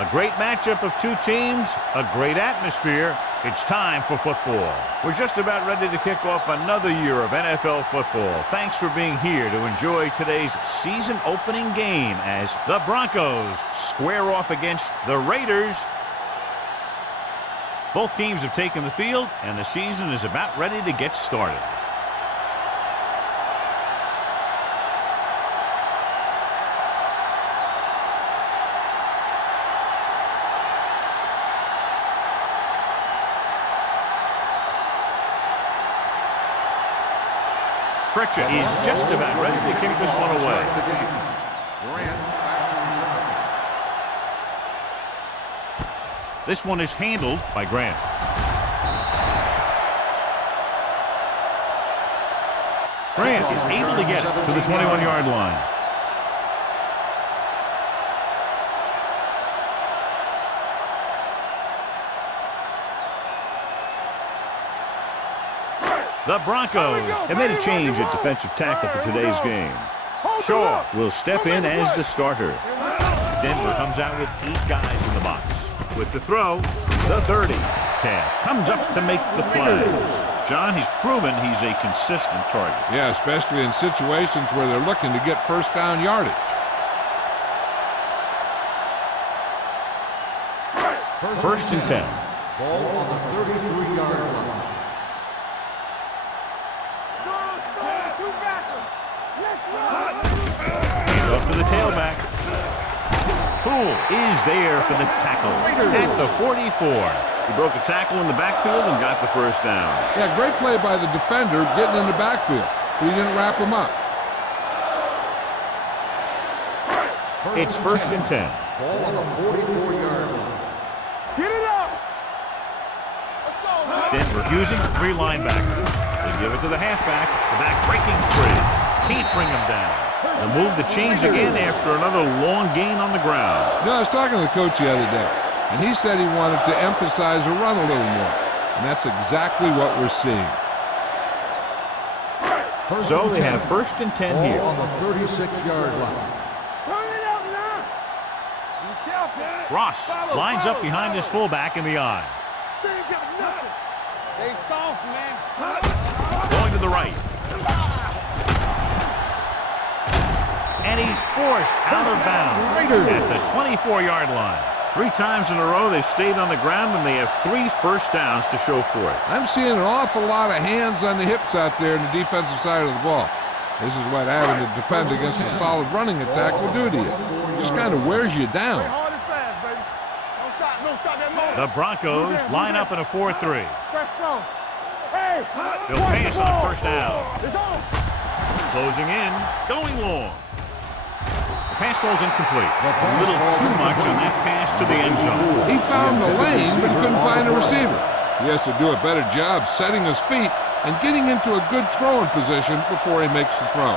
A great matchup of two teams, a great atmosphere. It's time for football. We're just about ready to kick off another year of NFL football. Thanks for being here to enjoy today's season opening game as the Broncos square off against the Raiders. Both teams have taken the field, and the season is about ready to get started. Pritchett is just about ready to kick this one away. This one is handled by Grant. Grant is able to get it to the 21-yard line. The Broncos have made a change at defensive tackle for today's game. Shaw will step in as the starter. Denver comes out with 8 guys in the box. With the throw, the 30. Cash comes up to make the play. John, he's proven he's a consistent target. Yeah, especially in situations where they're looking to get first down yardage. First and 10. Ball on the 33-yard line. Off to the tailback. Poole is there for the tackle at the 44. He broke a tackle in the backfield and got the first down. Yeah, great play by the defender getting in the backfield. He didn't wrap him up. It's first and 10. Ball on the 44-yard line. Get it up! Denver using 3 linebackers. They give it to the halfback. The back breaking free. Can't bring him down. The move to change again after another long gain on the ground. No, I was talking to the coach the other day, and he said he wanted to emphasize the run a little more. And that's exactly what we're seeing. So they have first and 10 here. On the 36-yard line. Ross lines up behind his fullback in the eye. They soft, man. Going to the right. And he's forced out of bounds at the 24-yard line. 3 times in a row they've stayed on the ground, and they have 3 first downs to show for it. I'm seeing an awful lot of hands on the hips out there in the defensive side of the ball. This is what having to defend against a solid running attack will do to you. It just kind of wears you down. The Broncos line up in a 4-3. They'll pass on first down. Closing in, going long. The pass falls incomplete. A little too much on that pass to the end zone. He found the lane, but couldn't find a receiver. He has to do a better job setting his feet and getting into a good throwing position before he makes the throw.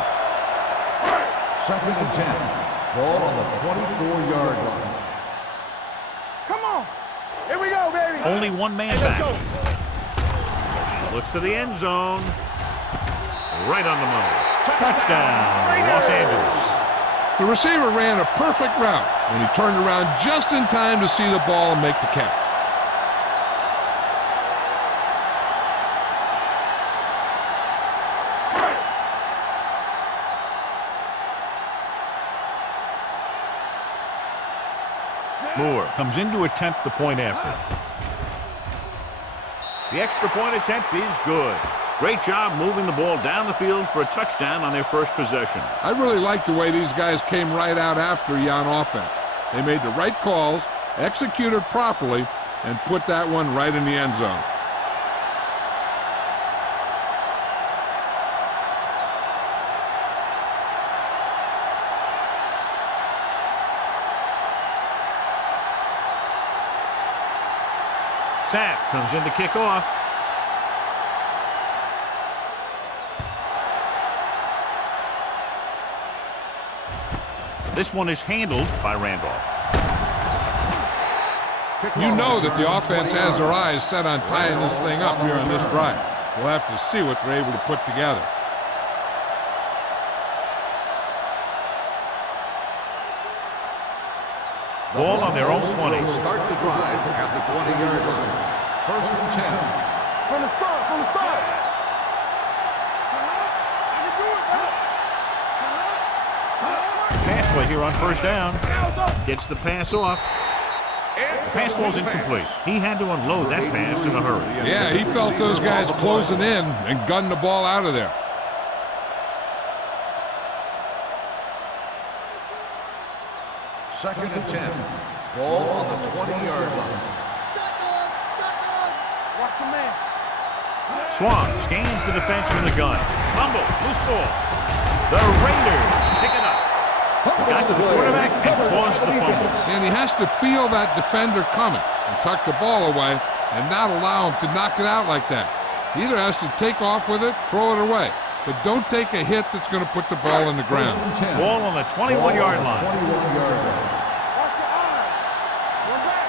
Second and 10. Ball on the 24-yard line. Come on. Here we go, baby. Only 1 man back. Looks to the end zone. Right on the money. Touchdown, Los Angeles. The receiver ran a perfect route, and he turned around just in time to see the ball and make the catch. Moore comes in to attempt the point after. The extra point attempt is good. Great job moving the ball down the field for a touchdown on their first possession. I really like the way these guys came right out after you on offense. They made the right calls, executed properly, and put that one right in the end zone. Sapp comes in to kick off. This one is handled by Randolph. You know that the offense has their eyes set on tying this thing up here on this drive. We'll have to see what they're able to put together. Ball on their own 20. Start the drive at the 20-yard line. First and 10. From the start, from the start. Pass play here on first down. Gets the pass off. The pass ball's incomplete. He had to unload that pass in a hurry. Yeah, he felt those guys closing in and gunned the ball out of there. Second and 10. Ball on the 20-yard line. Watch your man. Swan scans the defense from the gun. Fumble, loose ball. The Raiders pick it up. Got to the quarterback and caused the fumble. And he has to feel that defender coming and tuck the ball away and not allow him to knock it out like that. He either has to take off with it, throw it away. But don't take a hit that's going to put the ball in the ground. Ball on the 21-yard line. 21-yard line. Watch your eyes. One back.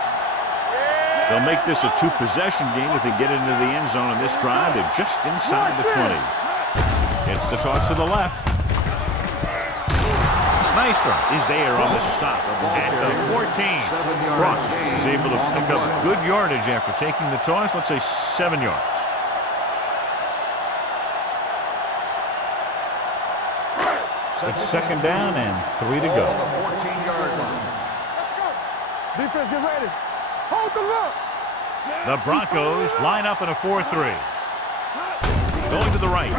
They'll make this a two-possession game if they get into the end zone in this drive. They're just inside the 20. It's the toss to the left. Maestro is there on the stop at the 14. Ross is able to pick up good yardage after taking the toss. Let's say 7 yards. It's second down and 3 to go. On the 14-yard line. Let's go. Defense, get ready. Hold the look. The Broncos line up in a 4-3. Going to the right.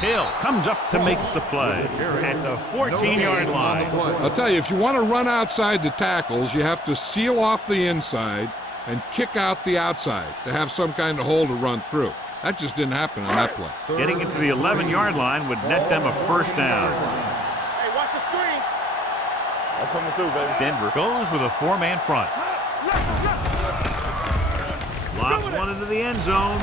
Hill comes up to make the play at the 14-yard line. I'll tell you, if you want to run outside the tackles, you have to seal off the inside and kick out the outside to have some kind of hole to run through. That just didn't happen on that play. Getting into the 11-yard line would net them a first down. Hey, watch the screen. I'm coming through, baby. Denver goes with a 4-man front. Lobs one into the end zone.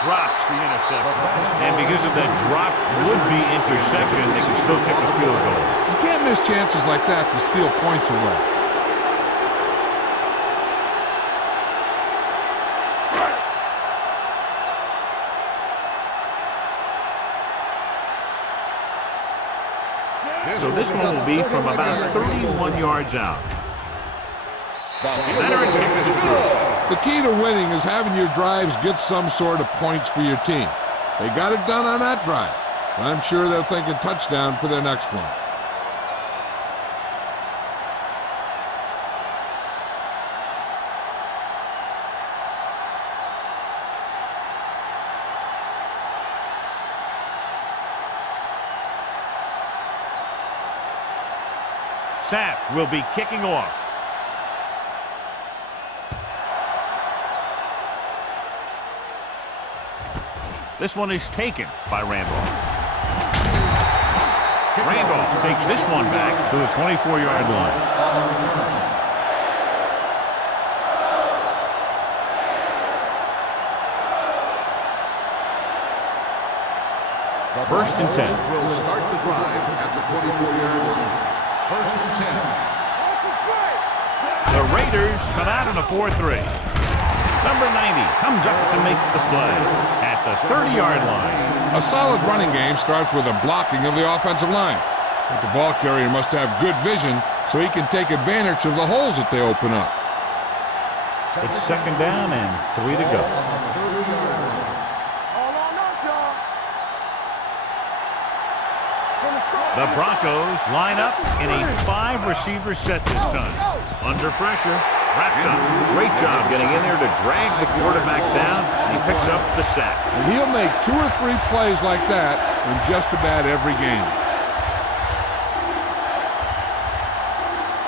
Drops the interception. And because of that drop would-be interception, they can still kick a field goal. You can't miss chances like that to steal points away. So this one will be from about 31 yards out. Leonard kicks it through. The key to winning is having your drives get some sort of points for your team. They got it done on that drive, and I'm sure they're thinking touchdown for their next one. Sapp will be kicking off. This one is taken by Randolph. Randolph takes this one back to the 24-yard line. First and 10. Will start the drive at the 24-yard line. First and 10. The Raiders come out in a 4-3. Number 90 comes up to make the play at the 30-yard line. A solid running game starts with a blocking of the offensive line. But the ball carrier must have good vision so he can take advantage of the holes that they open up. It's second down and 3 to go. The Broncos line up in a 5-receiver set this time. Under pressure, wrapped up. Great job getting in there to drag the quarterback down. He picks up the sack. And he'll make 2 or 3 plays like that in just about every game.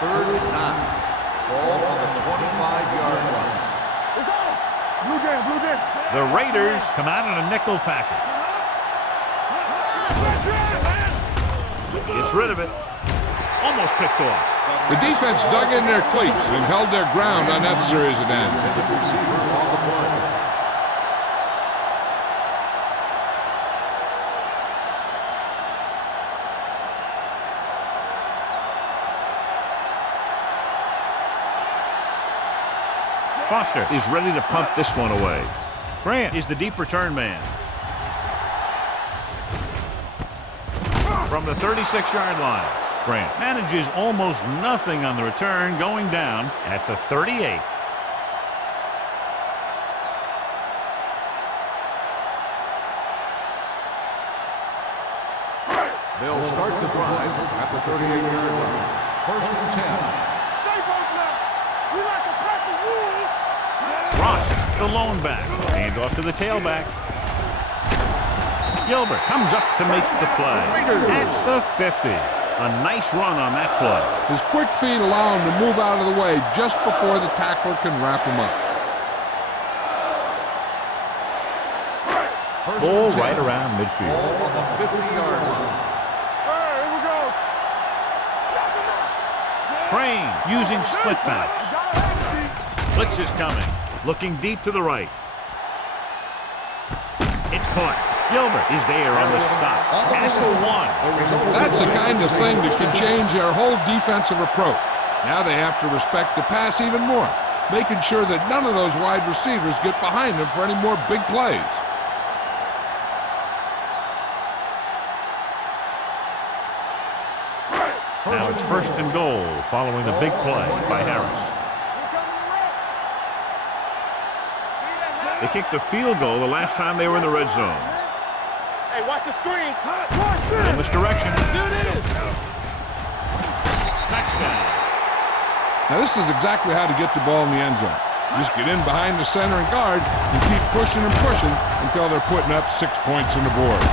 Third and 9. Ball on the 25-yard line. It's on. Blue game, blue game. The Raiders come out in a nickel package. Gets rid of it. Almost picked off. The defense dug in their cleats and held their ground on that series of downs. Receiver on the play. Foster is ready to punt this one away. Grant is the deep return man. From the 36-yard line. Grant manages almost nothing on the return, going down at the 38. They'll start the drive at the 38-yard line. First and 10. Ross, the lone back. Hand off to the tailback. Gilbert comes up to make the play at the 50. A nice run on that play. His quick feet allow him to move out of the way just before the tackler can wrap him up. Ball right around midfield. Ball on the 50-yard line. Here we go. Crane using split backs. Blitz is coming. Looking deep to the right. It's caught. Gilbert is there on the stop. Pass to one. That's the kind of thing that can change their whole defensive approach. Now they have to respect the pass even more, making sure that none of those wide receivers get behind them for any more big plays. Now it's first and goal following the big play by Harris. They kicked the field goal the last time they were in the red zone. Hey, watch the screen. In this direction. There it is. Touchdown. Now this is exactly how to get the ball in the end zone. Just get in behind the center and guard and keep pushing and pushing until they're putting up 6 points on the board.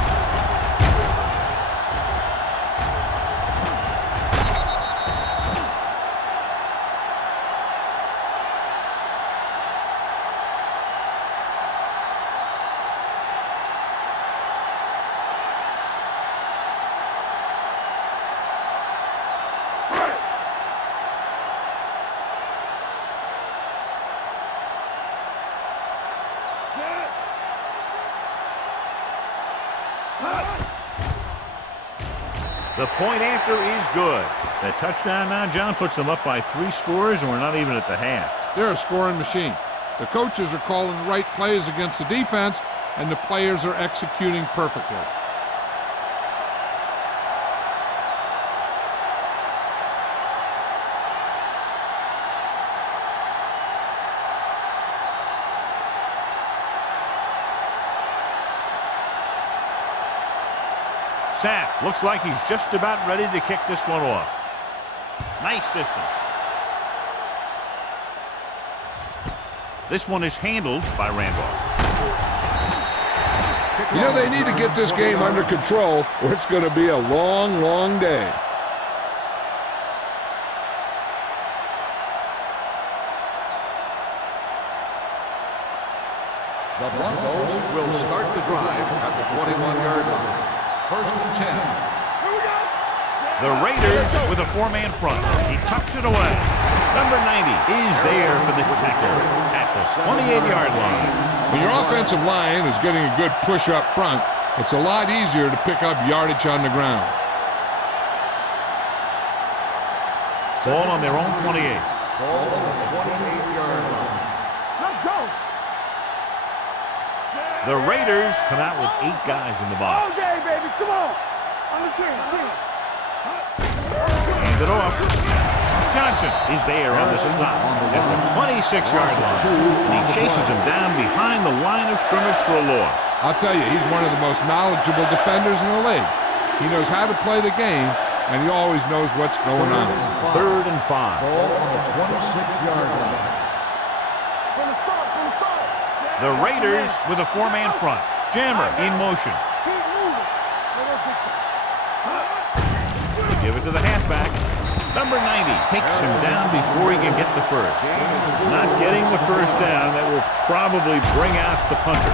The point after is good. That touchdown now, John, puts them up by 3 scores, and we're not even at the half. They're a scoring machine. The coaches are calling the right plays against the defense, and the players are executing perfectly. Sapp looks like he's just about ready to kick this one off. Nice distance. This one is handled by Randolph. You know, they need to get this game under control, or it's going to be a long, long day. The Broncos will start the drive at the 21-yard line. First and 10. The Raiders with a 4-man front. He tucks it away. Number 90 is there for the tackle at the 28-yard line. When your offensive line is getting a good push up front, it's a lot easier to pick up yardage on the ground. Ball on their own 28. Ball on the 28-yard line. Let's go. The Raiders come out with 8 guys in the All box. day, baby. Come on. On the team. Hand it off. Johnson is there on the stop at the 26-yard line. And he chases him down behind the line of scrimmage for a loss. I'll tell you, he's one of the most knowledgeable defenders in the league. He knows how to play the game, and he always knows what's going on. 3rd and 5. Ball on the 26-yard line. From the start. The Raiders with a 4-man front. Jammer in motion. Keep moving. They give it to the halfback. Number 90 takes him down before he can get the first. Not getting the first down, that will probably bring out the punter.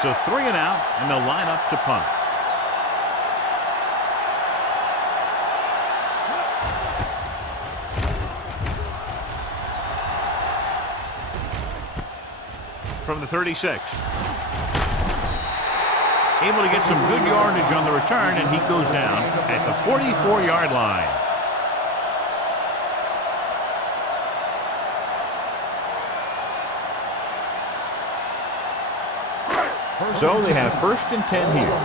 So 3 and out, and they'll line up to punt. From the 36. Able to get some good yardage on the return, and he goes down at the 44-yard line. So they have 1st and 10 here.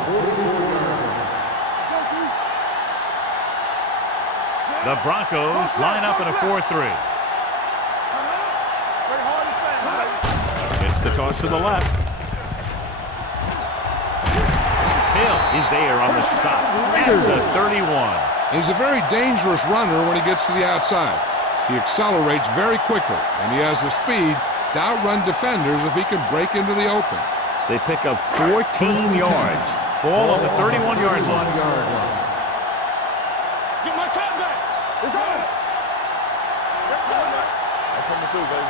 The Broncos line up in a 4-3. Gets the toss to the left. Hill is there on the stop at the 31. He's a very dangerous runner when he gets to the outside. He accelerates very quickly, and he has the speed to outrun defenders if he can break into the open. They pick up 14 yards. Ball on the 31-yard line. Get my cut back. It's on. I'm coming through, baby.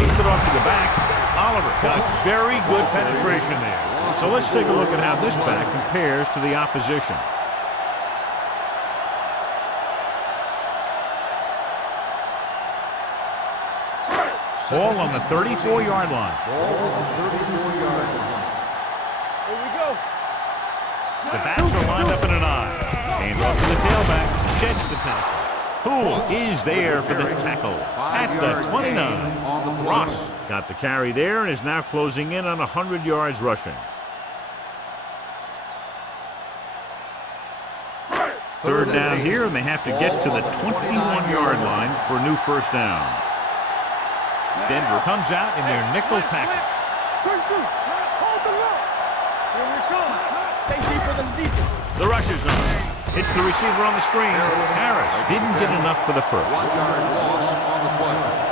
Feeds it off to the back. Oliver got very good penetration there. So let's take a look at how this back compares to the opposition. Ball on the 34-yard line. Here we go. The backs are lined up in an I. Hands off to the tailback. Sheds the tackle. Who is there for the tackle at the 29? Ross got the carry there and is now closing in on 100 yards rushing. 3rd down here, and they have to get to the 21-yard line for a new 1st down. Denver comes out in their nickel package. Hold the look. Here we come. Stay deeper than deeper. The rush is on. It's the receiver on the screen. Harris didn't get enough for the 1st. 1-yard loss on the play.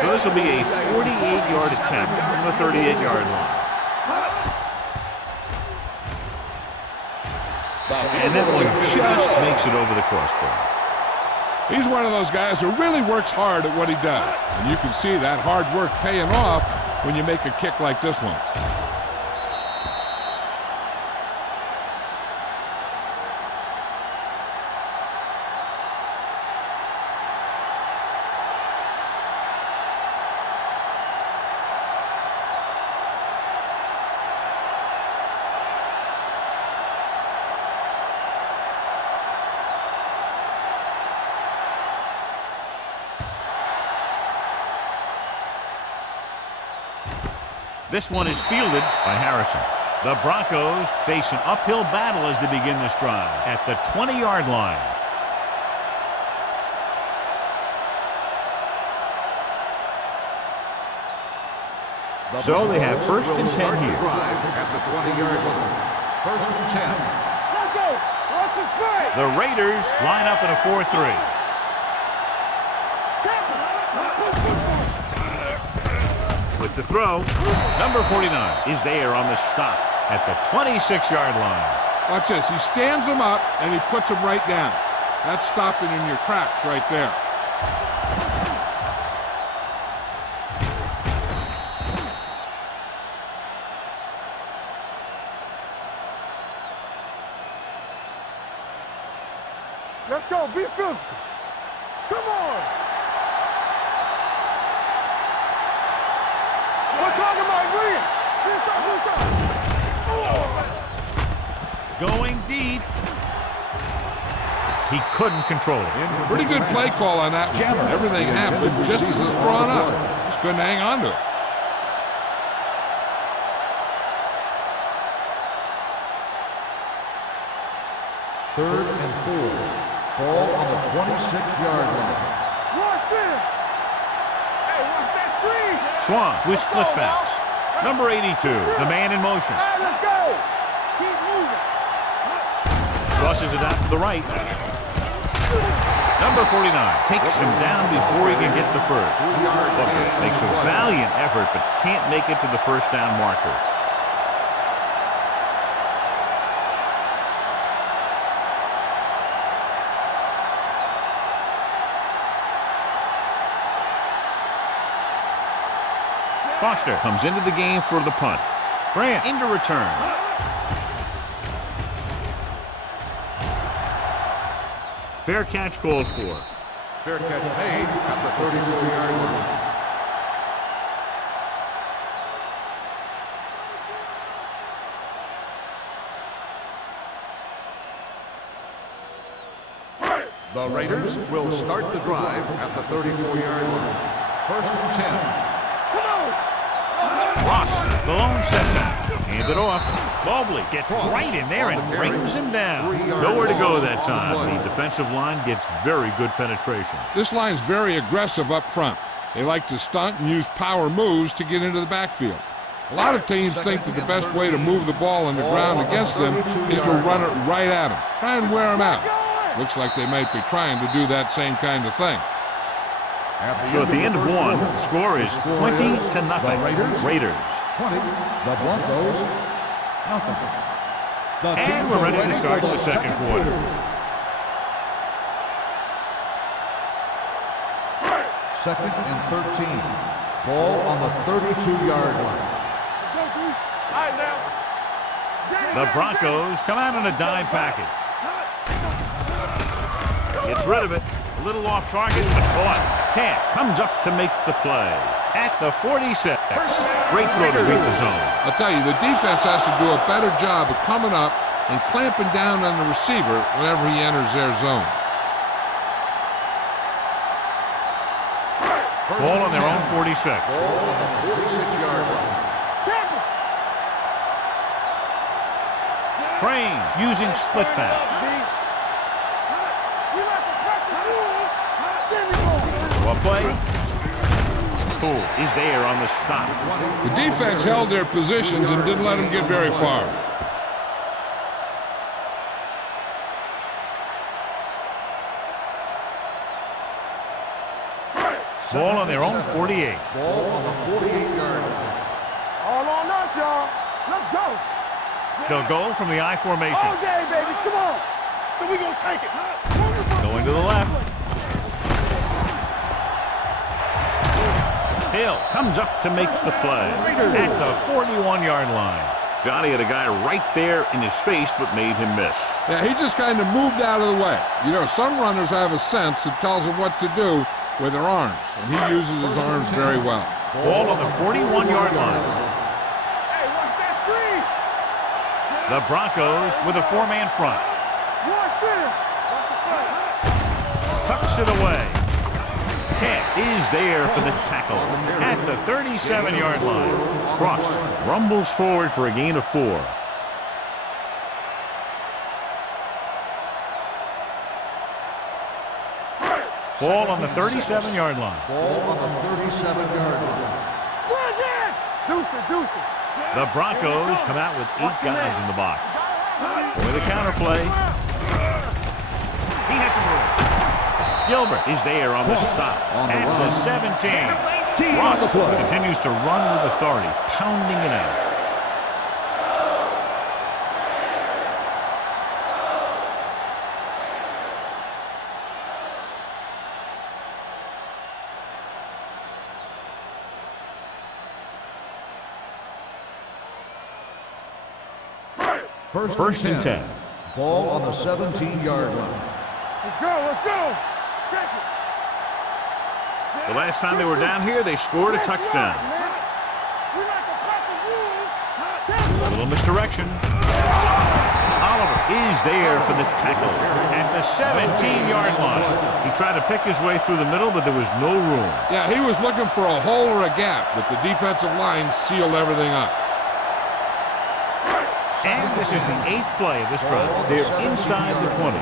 So this will be a 48-yard attempt from the 38-yard line. And that one just makes it over the crossbar. He's one of those guys who really works hard at what he does. And you can see that hard work paying off when you make a kick like this one. This one is fielded by Harrison. The Broncos face an uphill battle as they begin this drive at the 20-yard line. So they have 1st and 10 here. At the 20-yard line. 1st and 10. Let's go. Let's play. The Raiders line up in a 4-3. With the throw, number 49 is there on the stop at the 26-yard line. Watch this. He stands him up, and he puts him right down. That's stopping in your tracks right there. Let's go. Be physical. Come on. We're talking about William. Going deep. He couldn't control it. Pretty good play call on that one. Everything happened just as it's brought up. Just couldn't hang on to it. Third and 4. Ball on the 26-yard line. Watch it. Hey, watch that screen. Swan with split backs. Number 82, the man in motion. All right, let's go. Keep moving. Crosses it out to the right. Number 49 takes him down before he can get the 1st. Booker makes a valiant effort but can't make it to the 1st down marker. Foster comes into the game for the punt. Grant into return. Fair catch called for. Fair catch made at the 34-yard line. The Raiders will start the drive at the 34-yard line. First and 10. Ross, the lone setback. Hand it off. Mobley gets right in there and brings him down. Nowhere to go that time. The defensive line gets very good penetration. This line's very aggressive up front. They like to stunt and use power moves to get into the backfield. A lot of teams think that the best way to move the ball on the ground against them is to run it right at them. Try and wear them out. Looks like they might be trying to do that same kind of thing. So at the end of one, the score is 20-0. Raiders. 20. The Broncos. Nothing. And we're ready to start the second quarter. Second and 13. Ball on the 32-yard line. The Broncos come out in a dime package. Gets rid of it. A little off target, but caught. Cash comes up to make the play. At the 46. Great throw to read the zone. I'll tell you, the defense has to do a better job of coming up and clamping down on the receiver whenever he enters their zone. Ball on their own 46. Ball on the 46-yard line. Crane using split pass. Well play. Poole is there on the stop. The defense held their positions and didn't let them get very far. Ball on their own 48. Ball on the 48-yard line. All on us, y'all. Let's go. They'll go from the I formation. All day, baby. Come on. So we gonna take it. Going to the left. Hill comes up to make the play at the 41-yard line. Johnny had a guy right there in his face, but made him miss. Yeah, he just kind of moved out of the way. You know, some runners have a sense that tells them what to do with their arms, and he uses his arms very well. Ball on the 41-yard line. Hey, watch that screen. The Broncos with a four-man front. One center. Watch the play. Tucks it away. Cat is there for the tackle at the 37-yard line. Cross rumbles forward for a gain of 4. Ball on the 37-yard line. Ball on the 37-yard line. Deuce. The Broncos come out with 8 guys in the box. With a counterplay. He has some room. Gilbert is there on the stop at the 17. Ross continues to run with authority, pounding it out. First and 10. Ball on the 17-yard line. Let's go. Check it. The last time they were down here, they scored a touchdown. A little misdirection. Oliver is there for the tackle at the 17-yard line. He tried to pick his way through the middle, but there was no room. Yeah, he was looking for a hole or a gap, but the defensive line sealed everything up. And this is the 8th play of this drive. They're inside the 20.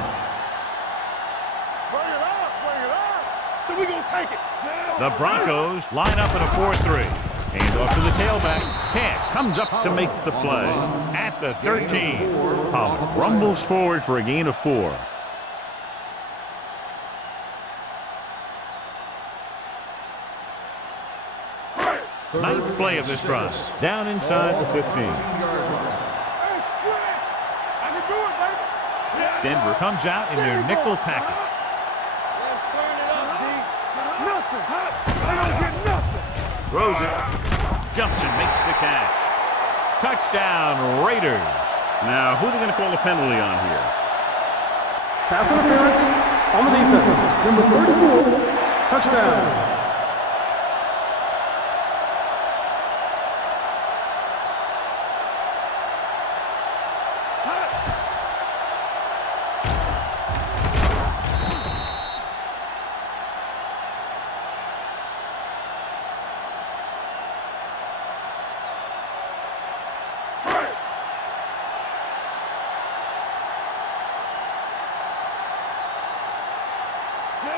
Bring it up. So we gonna take it. The Broncos line up in a 4-3. Hand off to the tailback. Cash comes up to make the play at the 13. Pollard rumbles forward for a gain of 4. Ninth play of this drive. Down inside the 15. Denver comes out in their nickel package. Let's turn it up, D. Nothing. They don't get nothing. Throws it. Jumps and makes the catch. Touchdown, Raiders. Now, who are they going to call a penalty on here? Pass interference on the defense. Number 34, touchdown.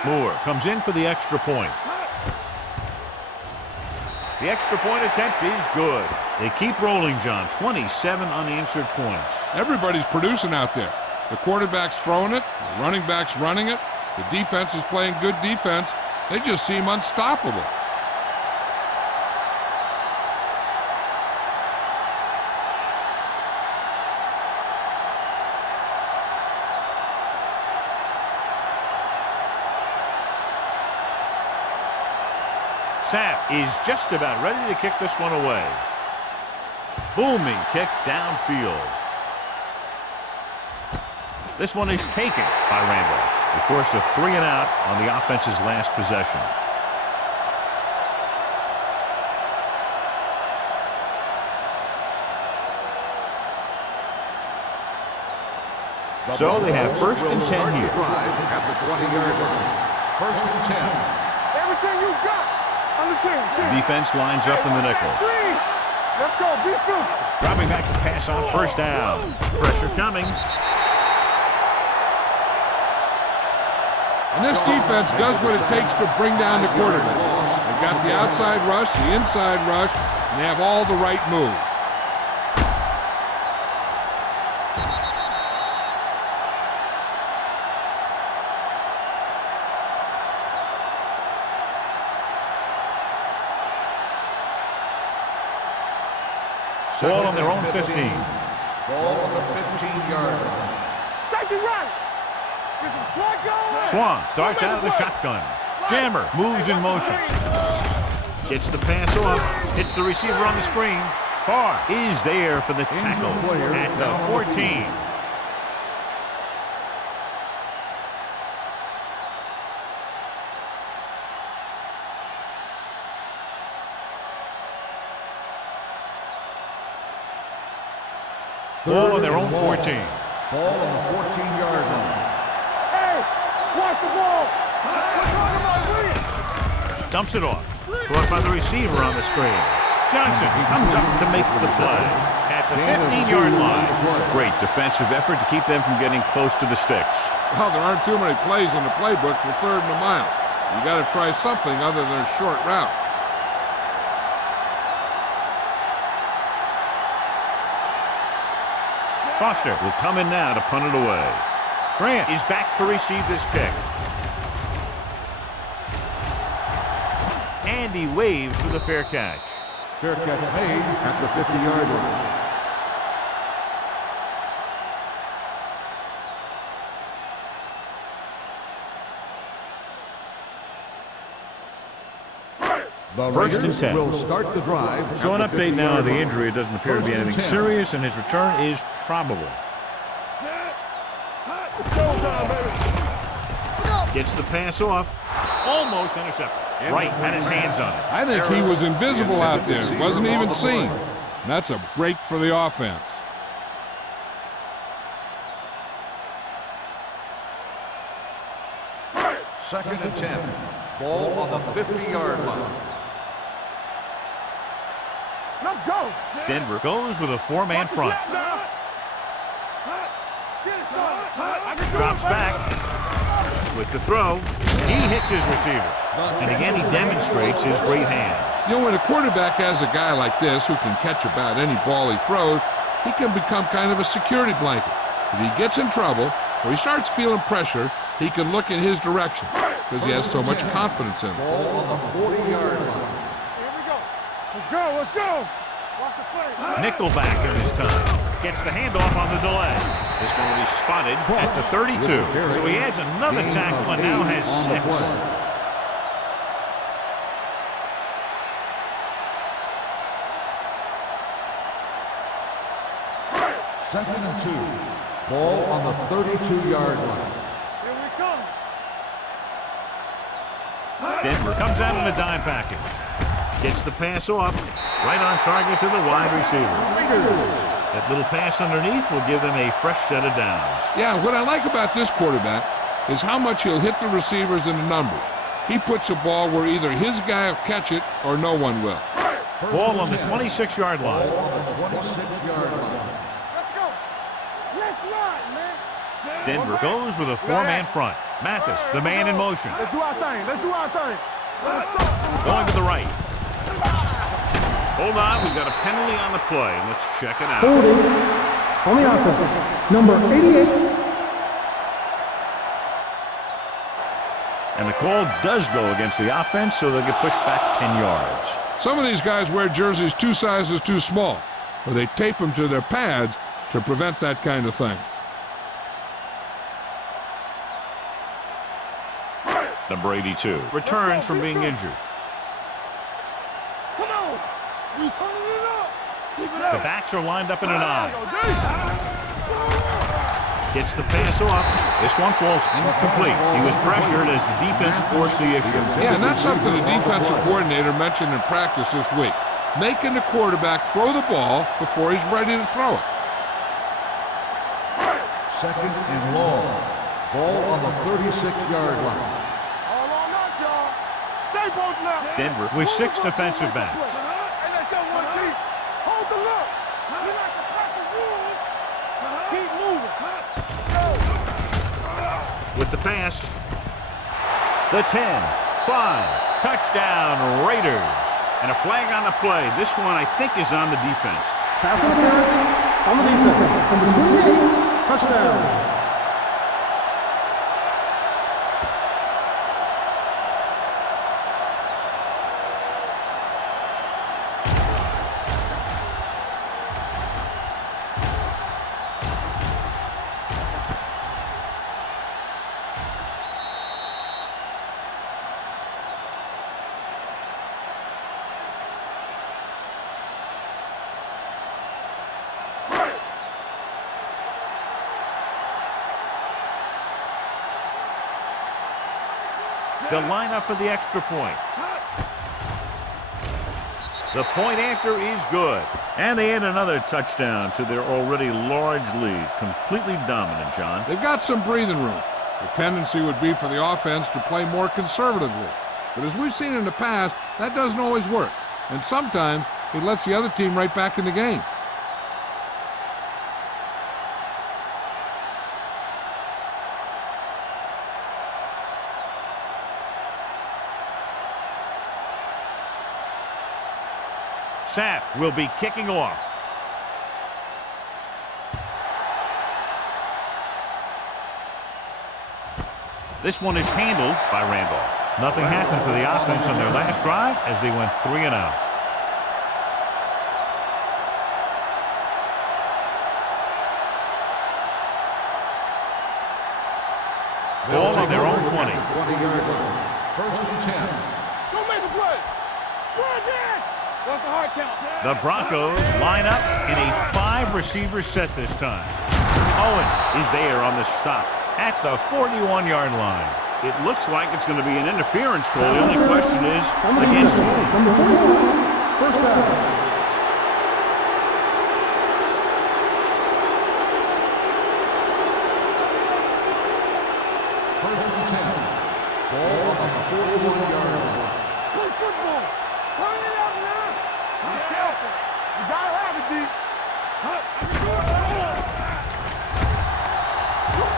Moore comes in for the extra point. The extra point attempt is good. They keep rolling, John. 27 unanswered points. Everybody's producing out there. The quarterback's throwing it, the running back's running it, the defense is playing good defense. They just seem unstoppable. Sapp is just about ready to kick this one away. Booming kick downfield. This one is taken by Randolph. They forced a 3 and out on the offense's last possession. So they have first and 10 here. At the 20-yard line. First and 10. Everything you got. On the team. Defense lines up in the nickel. Let's go. Be physical. Dropping back to pass on first down. Pressure coming. And this defense does what it takes to bring down the quarterback. They've got the outside rush, the inside rush, and they have all the right moves. Ball on their own 15. Ball on the 15-yard line. Safety right. Get some slide going. Swan starts out of the shotgun. Jammer moves in motion. Gets the pass off. Hits the receiver on the screen. Farr is there for the tackle at the 14. Ball on their own 14. Ball on the 14-yard line. Hey, watch the ball. We're talking about winning. Dumps it off. Caught by the receiver on the screen. Johnson comes up to make the play at the 15-yard line. Great defensive effort to keep them from getting close to the sticks. Well, there aren't too many plays in the playbook for 3rd and a mile. You got to try something other than a short route. Foster will come in now to punt it away. Grant is back to receive this kick. And he waves for the fair catch. Fair catch made at the 50-yard line. The First and Raiders 10. will start the drive. So an at the update now of the 50-yard injury. It line. doesn't appear to be First and anything 10. serious, and his return is probable. Gets the pass off. Almost intercepted. Right, had his hands on it. I think he was invisible out there. Wasn't even seen. And that's a break for the offense. Second and 10. Ball on the 50-yard line. Let's go. Denver goes with a 4-man front. Drops back with the throw. He hits his receiver. And again, he demonstrates his great hands. You know, when a quarterback has a guy like this who can catch about any ball he throws, he can become kind of a security blanket. If he gets in trouble or he starts feeling pressure, he can look in his direction because he has so much confidence in him. Ball on the 40-yard line. Here we go. Let's go. Let's go. Watch the play. Nickelback in this time. Gets the handoff on the delay. This one will be spotted at the 32. So he adds another tackle and now has 6. Second and 2. Ball on the 32-yard line. Here we come. Denver comes out in a dime package. Gets the pass off. Right on target to the wide receiver. That little pass underneath will give them a fresh set of downs. Yeah, what I like about this quarterback is how much he'll hit the receivers in the numbers. He puts a ball where either his guy will catch it or no one will. Ball on the 26-yard line. Ball on the 26-yard line. Let's go. Let's ride, man. Denver goes with a four-man front. Mathis, the man in motion. Let's do our thing. Let's do our thing. Going to the right. Hold on, we've got a penalty on the play. Let's check it out. Holding on the offense. Number 88. And the call does go against the offense, so they'll get pushed back 10 yards. Some of these guys wear jerseys 2 sizes too small, or they tape them to their pads to prevent that kind of thing. Number 82 returns from being injured. Come on. We turning it up. Keep it The up. backs are lined up in an I. Gets the pass off. This one falls incomplete. He was pressured as the defense forced the issue. Yeah, and that's something the defensive coordinator mentioned in practice this week. Making the quarterback throw the ball before he's ready to throw it. Second and long. Ball on the 36-yard line. All on us, y'all. Stay both now. Denver with 6 defensive backs. Hey, let's go one deep. Hold the look. We like to crack the rules. Keep moving. With the pass. The 10, 5, touchdown Raiders. And a flag on the play. This one I think is on the defense. Pass interference on the defense. Number 28. Touchdown. They'll line up for the extra point. The point after is good. And they add another touchdown to their already large lead. Completely dominant, John. They've got some breathing room. The tendency would be for the offense to play more conservatively. But as we've seen in the past, that doesn't always work. And sometimes it lets the other team right back in the game. Sapp will be kicking off. This one is handled by Randolph. Nothing happened for the offense on their last drive as they went 3 and out. Ball on their own 20. 20-yard line. First and 10. Don't make a play. Run there. What's the hard count? The Broncos line up in a 5-receiver set this time. Owens is there on the stop at the 41-yard line. It looks like it's going to be an interference call. The only question is against whom? Number 44. First down. First and 10. Ball on the 41-yard line. Play football. Turn it up now. Be careful. You gotta have it, D.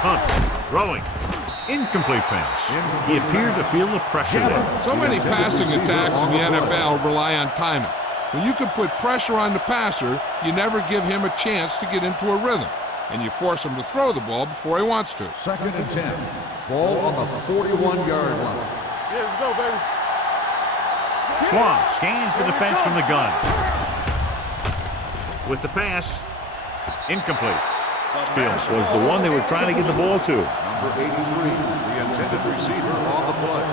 Hunts throwing. Incomplete pass. He appeared to feel the pressure there. So many passing attacks in the NFL rely on timing. When you can put pressure on the passer, you never give him a chance to get into a rhythm, and you force him to throw the ball before he wants to. Second and 10. Ball on the 41-yard line. Yeah, let's go, baby. Swan scans the defense from the gun. With the pass, incomplete. Spills was the one they were trying to get the ball to. Number 83, the intended receiver on the play.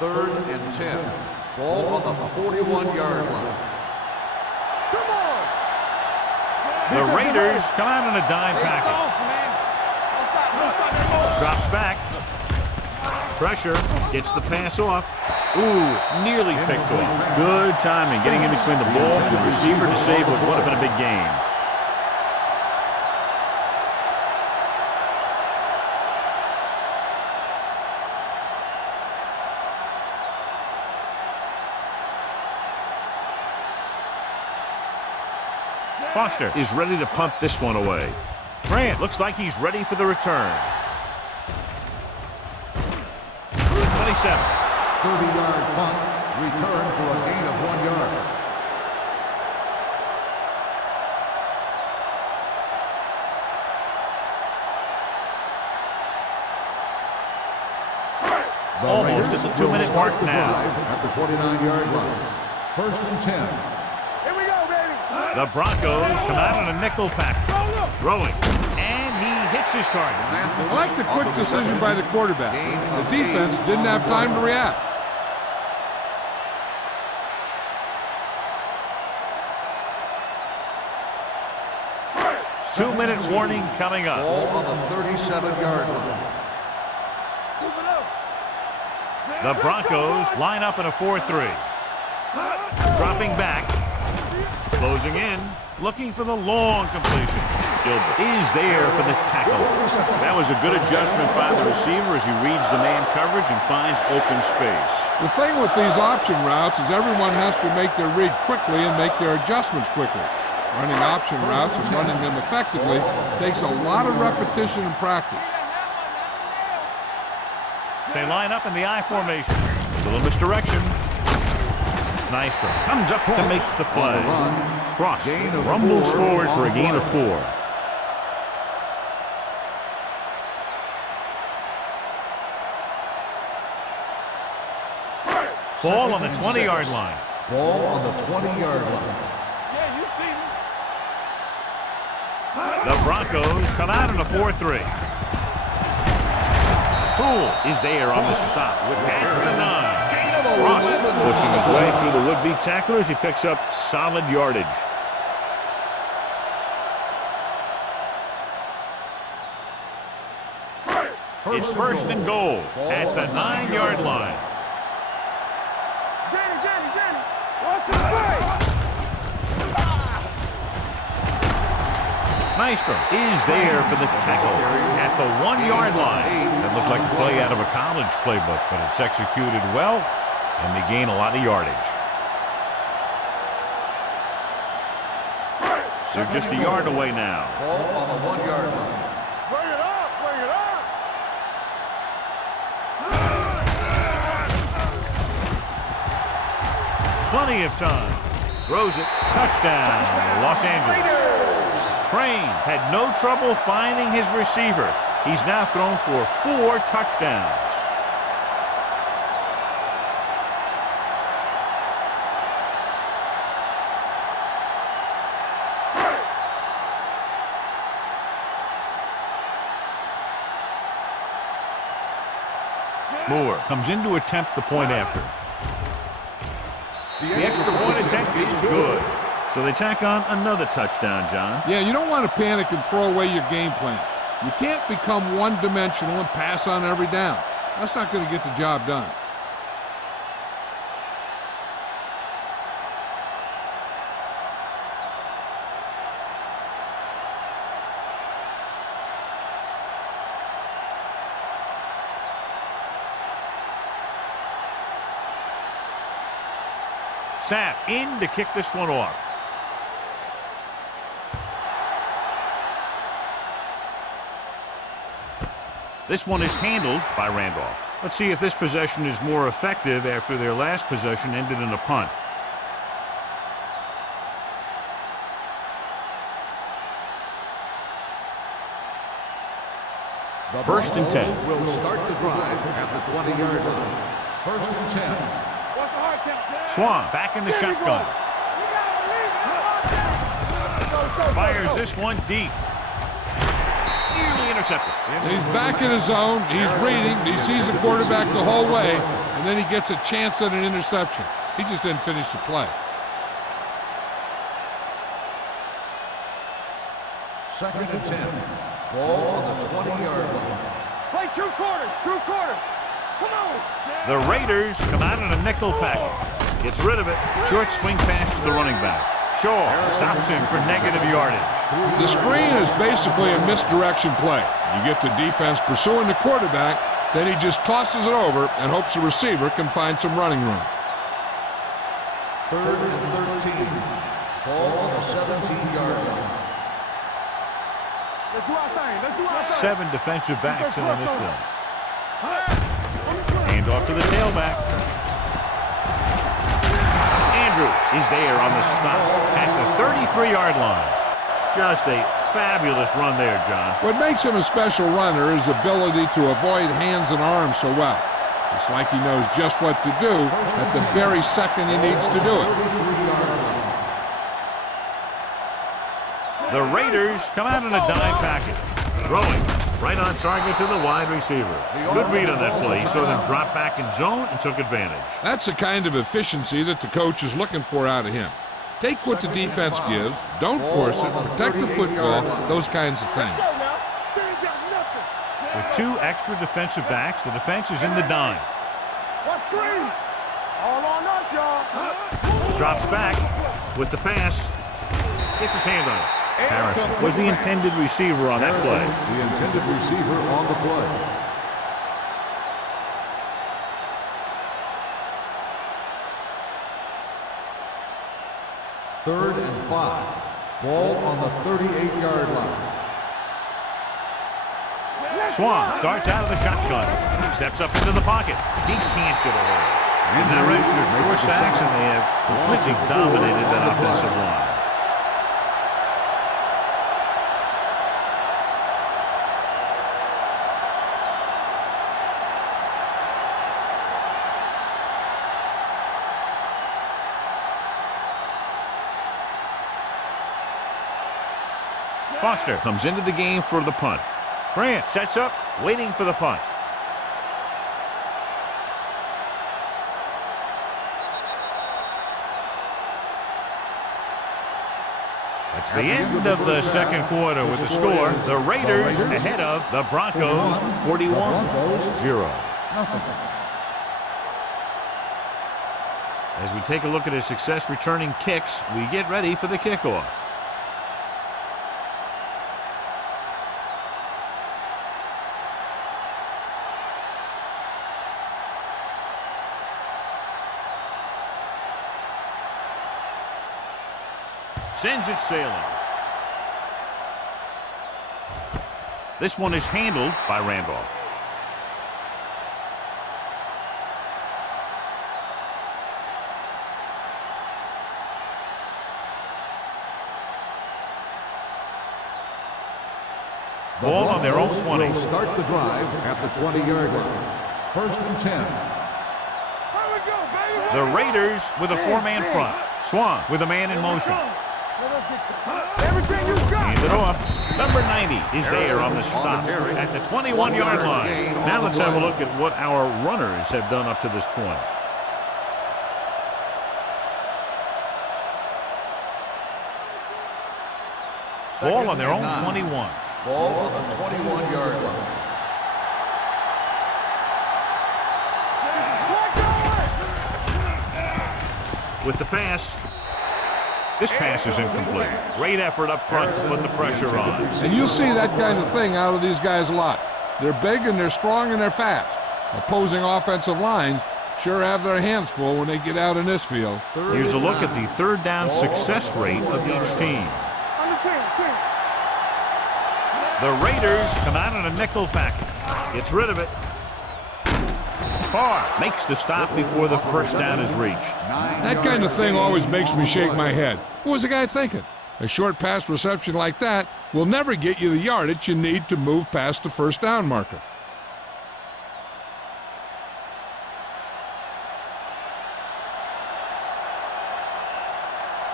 Third and 10. Ball on the 41-yard line. Come on. The Raiders come out in a dime package. Drops back. Pressure. Gets the pass off. Ooh, nearly picked off. Good timing, getting in between the ball and the receiver to save what would have been a big game. Foster is ready to punt this one away. Grant looks like he's ready for the return. 27. 30-yard punt. Return for a gain of 1 yard. Almost at the 2-minute mark now. At the 29-yard line. 1st and 10. Here we go, baby. The Broncos come out in a nickel pack. Throwing. And he hits his target. I like the quick decision by the quarterback. The defense didn't have time to react. Two-minute warning coming up. Ball on the 37-yard line. Move it up. The Broncos line up in a 4-3. Dropping back. Closing in. Looking for the long completion. Gilbert is there for the tackle. That was a good adjustment by the receiver as he reads the man coverage and finds open space. The thing with these option routes is everyone has to make their read quickly and make their adjustments quickly. Running option routes and running them effectively takes a lot of repetition and practice. They line up in the I formation. Little misdirection. Nystrom comes up to make the play. Cross rumbles forward for a gain of 4. Ball on the 20-yard line. Ball on the 20-yard line. Yeah, you see me. The Broncos come out in a 4-3. Poole is there on the stop with at the 9. Ross pushing his way through the would-be tacklers. He picks up solid yardage. It's 1st and goal at the 9-yard line. Danny. What's the play? Nystrom is there for the tackle at the 1-yard line. That looked like a play out of a college playbook, but it's executed well, and they gain a lot of yardage. They're just a yard away now. Ball on the 1-yard line. Bring it up. Plenty of time. Throws it. Touchdown, Los Angeles. Crane had no trouble finding his receiver. He's now thrown for 4 touchdowns. Moore comes in to attempt the point after. The extra point attempt is good. So they tack on another touchdown, John. Yeah, you don't want to panic and throw away your game plan. You can't become one-dimensional and pass on every down. That's not going to get the job done. Sapp in to kick this one off. This one is handled by Randolph. Let's see if this possession is more effective after their last possession ended in a punt. First and 10. Will start the drive at the 20-yard line. 1st and 10. What's the hard count, Sam? Swan back in the shotgun. Fires this one deep. Nearly intercepted. He's back in his zone. He's reading. He sees the quarterback the whole way, and then he gets a chance at an interception. He just didn't finish the play. Second and 10. Ball on the 20-yard line. Play 2 quarters, 2 quarters. Come on. The Raiders come out in a nickel package. Gets rid of it. Short swing pass to the running back. Shaw stops him for negative yardage. The screen is basically a misdirection play. You get the defense pursuing the quarterback, then he just tosses it over and hopes the receiver can find some running room. Third and 13. Ball on the 17-yard line. Let's do our thing. Let's do our thing. 7 defensive backs in on this one. Hand off to the tailback. Andrews is there on the stop at the 33-yard line. Just a fabulous run there, John. What makes him a special runner is the ability to avoid hands and arms so well. It's like he knows just what to do at the very second he needs to do it. The Raiders come out in a dime package. Throwing right on target to the wide receiver. Good read on that play. He saw them drop back in zone and took advantage. That's the kind of efficiency that the coach is looking for out of him. Take what the defense gives, don't force it, protect the football, those kinds of things. With 2 extra defensive backs, the defense is in the dime. What screen? All on us, y'all. Drops back with the pass. Gets his hand on it. Harrison was the intended receiver on that play. The intended receiver on the play. Third and 5. Ball on the 38-yard line. Swan starts out of the shotgun. Steps up into the pocket. He can't get away. And now registered 4 sacks, and they have completely dominated that offensive line. Foster comes into the game for the punt. Grant sets up, waiting for the punt. That's the end of the second quarter with the score. The Raiders ahead of the Broncos 41-0. As we take a look at his success returning kicks, we get ready for the kickoff. Sends it sailing. This one is handled by Randolph. Ball on their own 20. Will start the drive at the 20-yard line. First and 10. The Raiders with a 4-man front. Swan with a man in motion. Everything you got. Hand it off. Number 90 is there on the stop at the 21-yard line. Now let's have a look at what our runners have done up to this point. Ball on their own 21. Ball on the 21-yard line. With the pass. This pass is incomplete. Great effort up front to put the pressure on. And you'll see that kind of thing out of these guys a lot. They're big and they're strong and they're fast. Opposing offensive lines sure have their hands full when they get out in this field. Here's a look at the third down success rate of each team. The Raiders come out in a nickel package. Gets rid of it. Carr makes the stop before the first down is reached. That kind of thing always makes me shake my head. What was the guy thinking? A short pass reception like that will never get you the yardage you need to move past the first down marker.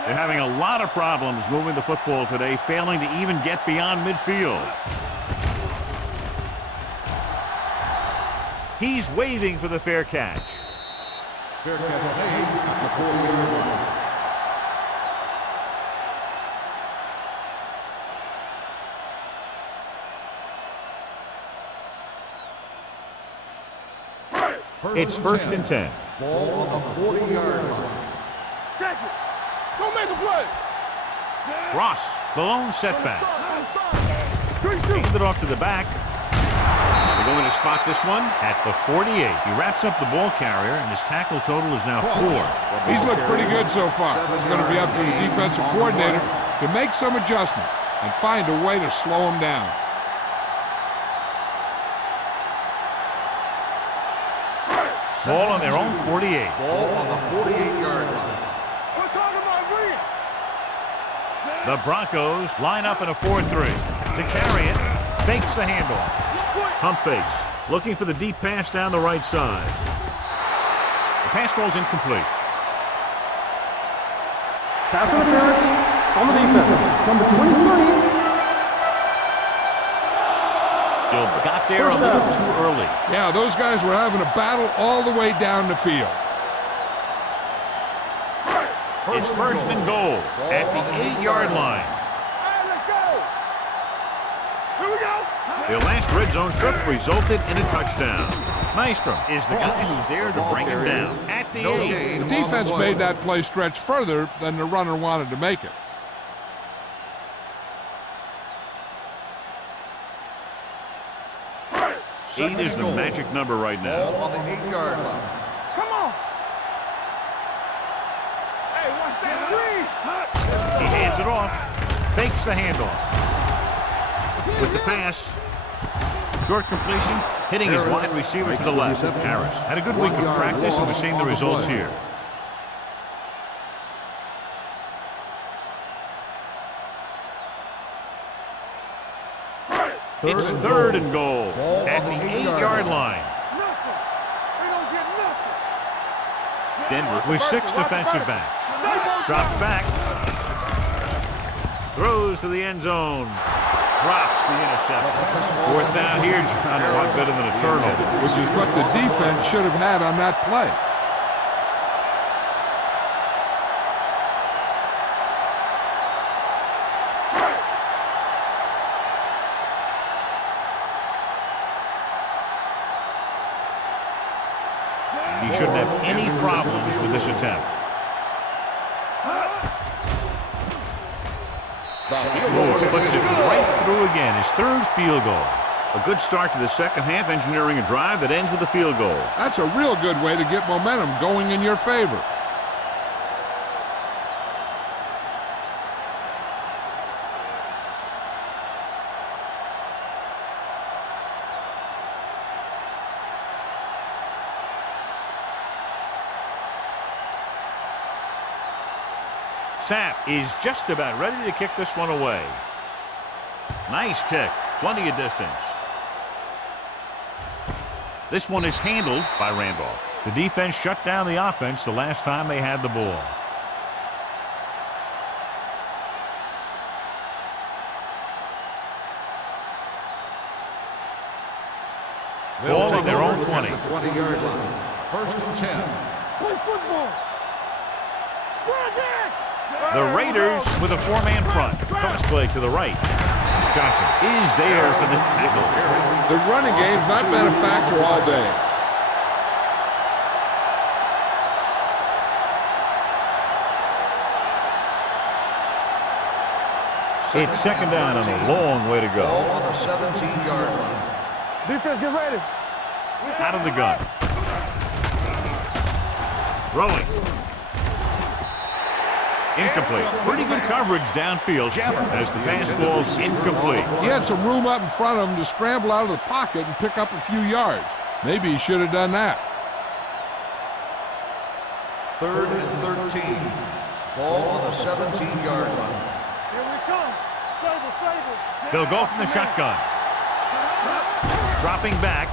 They're having a lot of problems moving the football today, failing to even get beyond midfield. He's waving for the fair catch. Fair catch made at the 40-yard line. It's first and 10. Ball on the 40-yard line. Check it. Go make a play. Ross, the lone setback. Good shoot. Hand it off to the back. They're going to spot this one at the 48. He wraps up the ball carrier, and his tackle total is now 4. He's looked pretty good so far. It's going to be up to the defensive coordinator to make some adjustments and find a way to slow him down. Ball on their own 48. Ball on the 48-yard line. We're talking about green. The Broncos line up in a 4-3. To carry it, fakes the handoff. Pump fakes, looking for the deep pass down the right side. The pass falls incomplete. Pass interference on the defense. Number 23. Gilbert got there a little too early. Yeah, those guys were having a battle all the way down the field. It's first and goal at the 8-yard line. Hey, let's go. Here we go. Their last red zone trip resulted in a touchdown. Maestrom is the guy who's there to bring him down at the 8. The defense made that play stretch further than the runner wanted to make it. Eight is the magic number right Ball now. on the 8-yard line. Come on. Hey, watch that screen. He hands it off, fakes the handoff. With the pass, short completion, hitting his wide receiver to the left. Harris had a good week of practice, and we're seeing the results here. It's third and goal at the 8-yard line. Nothing. We don't get nothing. Denver with 6 defensive backs. Drops back. Throws to the end zone. Drops the interception. 4th down here, John, a lot better than a turnover. Which is what the defense should have had on that play. He shouldn't have any problems with this attempt. Moore puts it right through again, his 3rd field goal. A good start to the second half, engineering a drive that ends with a field goal. That's a real good way to get momentum going in your favor. Sapp is just about ready to kick this one away. Nice kick, plenty of distance. This one is handled by Randolph. The defense shut down the offense the last time they had the ball. Ball on their own 20. 20-yard line. First and 10. Play football. The Raiders with a 4-man front. Cross play to the right. Johnson is there for the tackle. The running game's not been a factor all day. It's second down and a long way to Ball go. on the 17-yard line. Defense, get ready. Out of the gun. Throwing. Incomplete. Pretty good coverage downfield as the pass falls incomplete. He had some room up in front of him to scramble out of the pocket and pick up a few yards. Maybe he should have done that. 3rd and 13. Ball on the 17-yard line. Here we come. Favor. They'll go from the shotgun. Dropping back.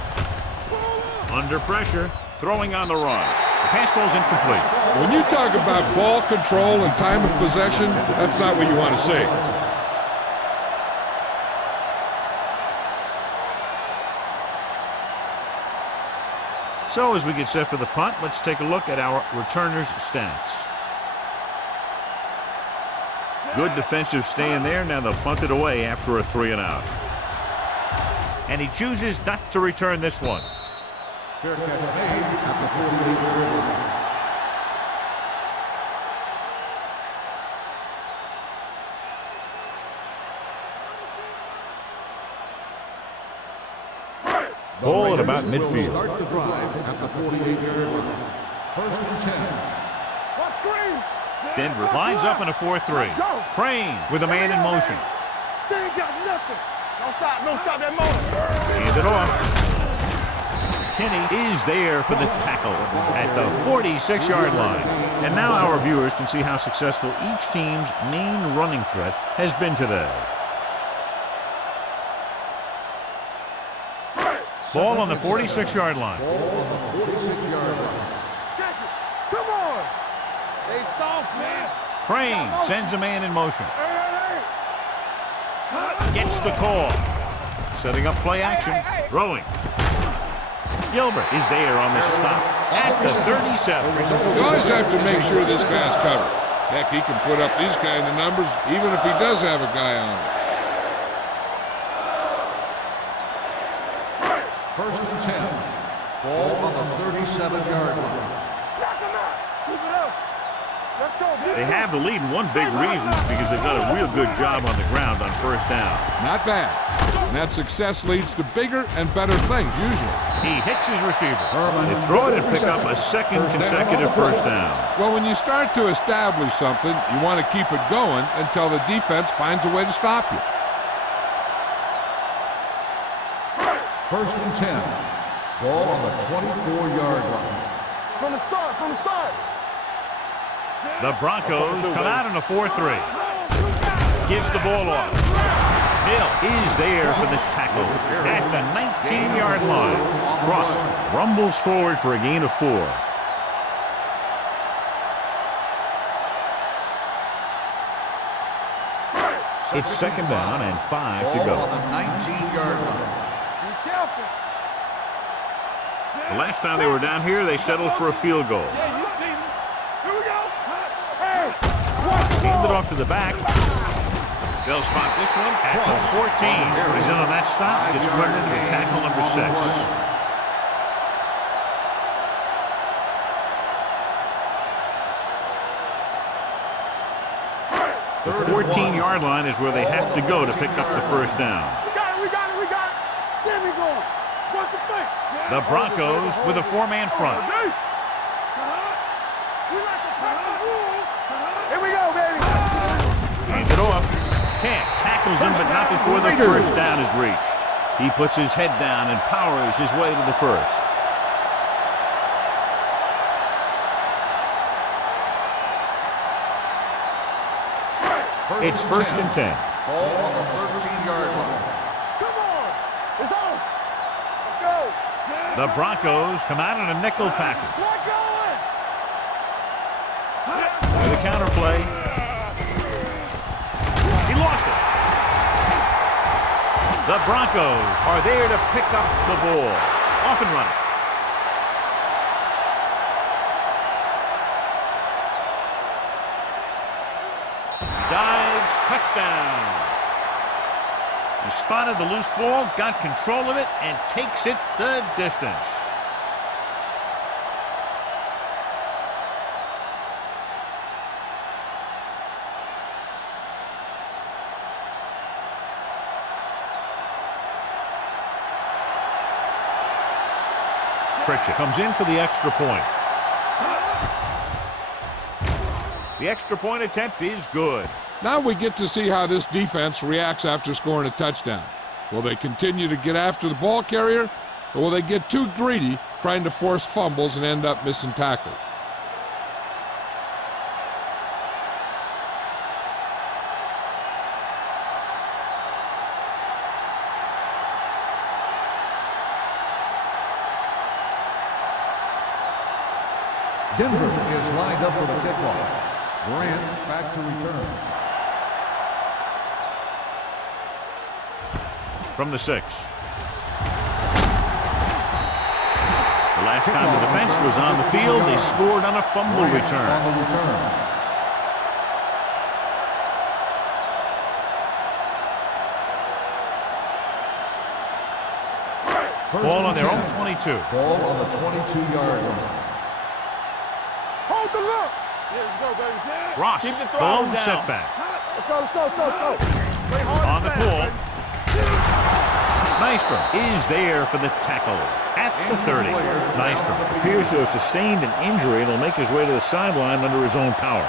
Under pressure. Throwing on the run. The pass falls incomplete. When you talk about ball control and time of possession, that's not what you want to see. So as we get set for the punt, let's take a look at our returners' stats. Good defensive stand there. Now they'll punt it away after a 3-and-out. And he chooses not to return this one. Fair catch made at the 48-yard line. Ball at about midfield. Start the drive at the 48-yard line. 1st and 10. What screen? Denver lines up in a 4-3. Crane with a man in motion. They ain't got nothing. Don't stop that motor. Hand it off. Kenny is there for the tackle at the 46-yard line. And now our viewers can see how successful each team's main running threat has been today. Ball on the 46-yard line. Ball on the 46-yard line. Check it. Come on. They soft, man. Crane sends a man in motion. Hey. Gets the call. Setting up play action. Throwing. Gilbert is there on the stop at the 37. You always have to make sure this guy's covered. Heck, he can put up these kind of numbers even if he does have a guy on him. 1st and 10. Ball on the 37-yard line. Knock him out. Keep it up. Let's go. They have the lead, and one big reason is because they've done a real good job on the ground on 1st down. Not bad. And that success leads to bigger and better things, usually. He hits his receiver. They throw it and pick up a second consecutive 1st down. Well, when you start to establish something, you want to keep it going until the defense finds a way to stop you. 1st and 10. Ball on the 24-yard line. From the start. The Broncos come out in a 4-3. Gives the ball off. Hill is there for the tackle at the 19-yard line. Ross rumbles forward for a gain of 4. It's 2nd down and 5 to Ball go. on the 19-yard line. Be careful. The last time they were down here, they settled for a field goal. Yeah, you see me. Here we go. Hey, watch the Handed ball. off to the back. They'll spot this one at the 14. Is in on that stop. Gets credited with tackle number 6. The 14-yard line is where they have to go to pick up the 1st down. We got it. There we go. What's the play? The Broncos with a 4-man front. We like to break the rules. Here we go, baby. Hand it off. Camp tackles him, but not before the 1st down is reached. He puts his head down and powers his way to the 1st. It's 1st and 10. Ball on the 13-yard line. Come on. It's on. Let's go. The Broncos come out in a nickel package. Slide going. With a counter play. He lost it. The Broncos are there to pick up the ball. Off and running. Dives, touchdown. He spotted the loose ball, got control of it, and takes it the distance. Pritchett comes in for the extra point. The extra point attempt is good. Now we get to see how this defense reacts after scoring a touchdown. Will they continue to get after the ball carrier, or will they get too greedy trying to force fumbles and end up missing tackles? Denver is lined up for the kickoff. Grant back to return. From the 6. The last time the defense was on the field, they scored on a fumble return. Ball on their own 22. Ball on the 22-yard line. Hold the look. Let's go, baby. Ross, Keep the throw blown down. setback. Let's go, let's go, let's go, let's go. Play hard On and the fast, pull. baby. Nystrom is there for the tackle at the 30. Nystrom appears to have sustained an injury and will make his way to the sideline under his own power.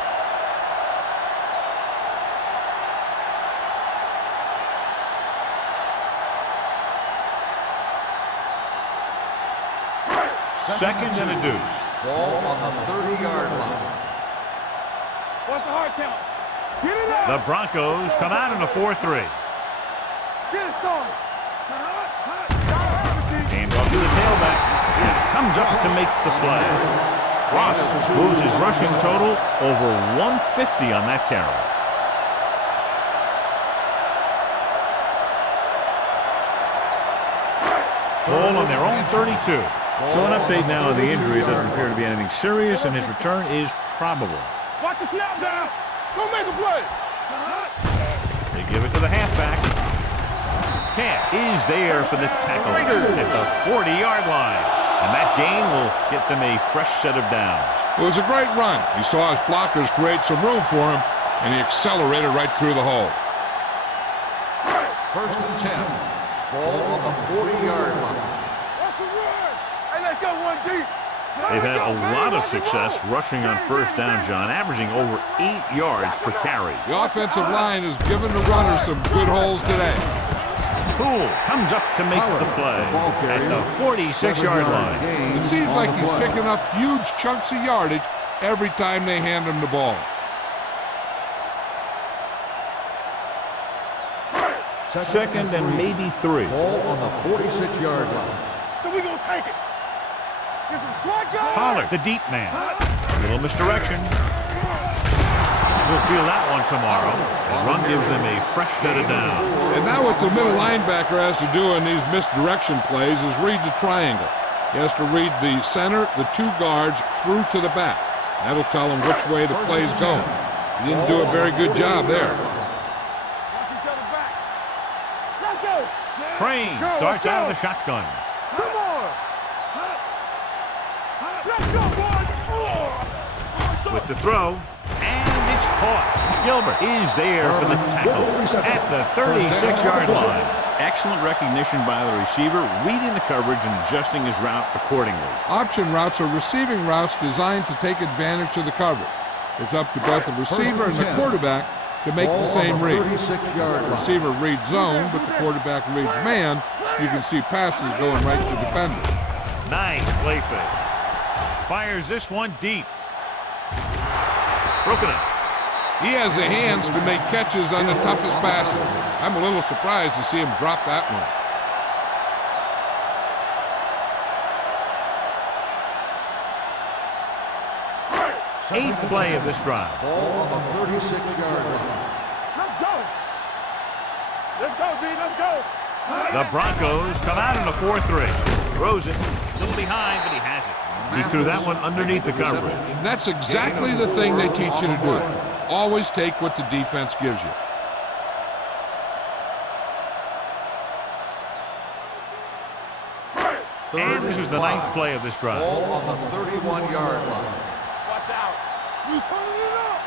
Second and a deuce. Ball on the 30-yard line. What's the hard count? Get it out. The Broncos come out in a 4-3. Get it started. Hand off to the tailback. Comes up to make the play. Ross moves his rushing total over 150 on that carry. Ball on their own 32. So an update now on the injury. It doesn't appear to be anything serious, and his return is probable. Watch the snap down. Go make a play. They give it to the halfback. Cat is there for the tackle at the 40-yard line. And that gain will get them a fresh set of downs. It was a great run. He saw his blockers create some room for him, and he accelerated right through the hole. First and 10. Ball on the 40-yard line. What's the word? Hey, let's go one deep. They've had a lot of success rushing on first down, John, averaging over 8 yards per carry. The offensive line has given the runners some good holes today. Poole comes up to make the play at the 46-yard line. It seems like he's picking up huge chunks of yardage every time they hand him the ball. Second and maybe 3. Ball on the 46-yard line. So we gonna take it. Get some slot guys. Pollard, the deep man. A little misdirection. We'll feel that one tomorrow. The run gives them a fresh set of downs. And now what the middle linebacker has to do in these misdirection plays is read the triangle. He has to read the center, the 2 guards, through to the back. That'll tell him which way the play's going. He didn't do a very good job there. Watch each other back. Let's go. Crane starts out of the shotgun. Come on. Let's go, boys. With the throw, and it's caught. Gilbert is there for the tackle at the 36-yard line. Excellent recognition by the receiver, reading the coverage and adjusting his route accordingly. Option routes are receiving routes designed to take advantage of the coverage. It's up to both the receiver and the quarterback to make the same read. The receiver reads zone, but the quarterback reads man. You can see passes going right to defenders. Nice play fake. Fires this one deep. Broken up. He has the hands to make catches on the toughest passes. I'm a little surprised to see him drop that one. Eighth play of this drive. Ball on the 36-yard line. Let's go. Let's go, D. Let's go. The Broncos come out in a 4-3. Throws it. A little behind, but he has it. He threw that one underneath the coverage. And that's exactly the thing they teach you to do. Always take what the defense gives you. And this is the 9th play of this drive. Ball on the 31-yard line. Watch out. You turn it up.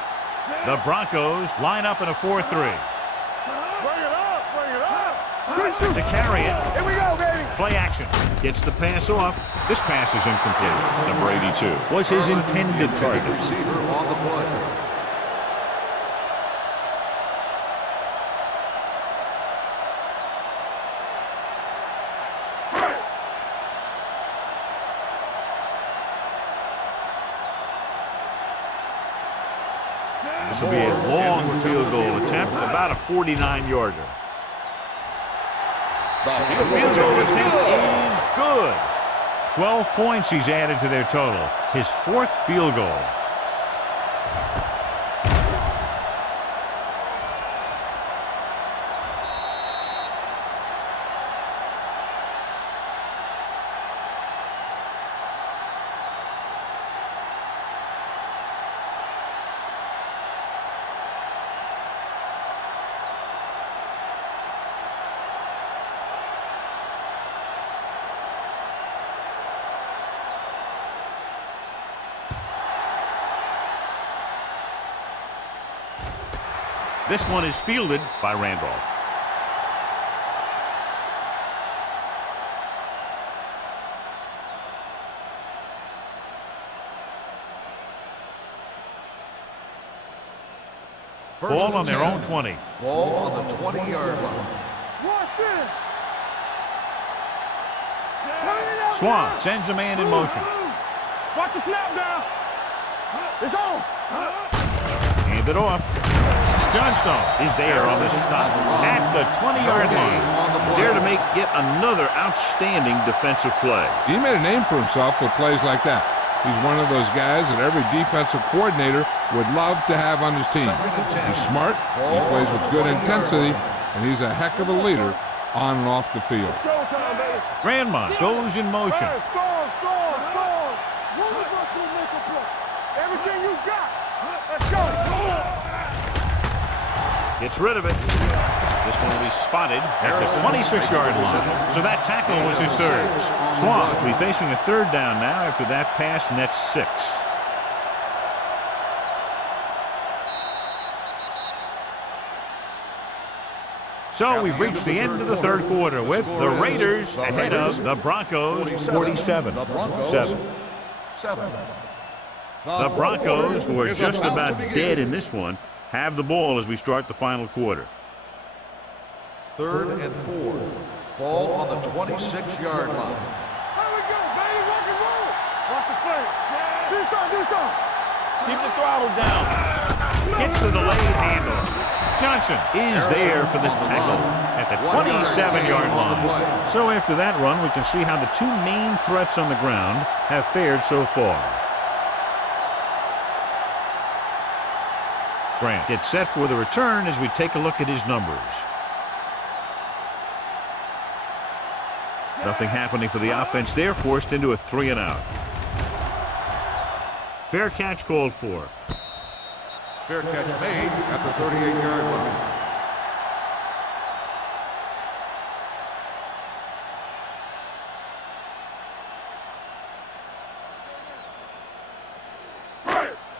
The Broncos line up in a 4-3. Bring it up. Bring it up. To carry it. Here we go, baby. Play action. Gets the pass off. This pass is incomplete. Number 82 was his intended target. Receiver on the play. This will be a long field goal attempt, about a 49-yarder. The field goal attempt is good. 12 points he's added to their total. His 4th field goal. This one is fielded by Randolph. Ball on their own 20. Ball on the 20-yard line. Swan sends a man in motion. Watch the snap now. It's on. Hand it off. Johnstone is there on the stop at the 20-yard line. He's there to make yet another outstanding defensive play. He made a name for himself with plays like that. He's one of those guys that every defensive coordinator would love to have on his team. He's smart, he plays with good intensity, and he's a heck of a leader on and off the field. Grandma goes in motion. Everything you got. Let's go. Gets rid of it. This one will be spotted at the 26-yard line. So that tackle was his third. Swan will be facing a third down now after that pass nets 6. So we've reached the end of the third quarter with the Raiders ahead of the Broncos 47-7. The Broncos, who are just about dead in this one, have the ball as we start the final quarter. 3rd and 4. Ball on the 26-yard line. Here we go, baby. Rock and roll. Watch the play. Do something. Keep the throttle down. Gets the delayed handoff. Johnson is there for the tackle at the 27-yard line. So after that run, we can see how the two main threats on the ground have fared so far. Grant gets set for the return as we take a look at his numbers. Nothing happening for the offense there, forced into a 3-and-out. Fair catch called for. Fair catch made at the 38-yard line.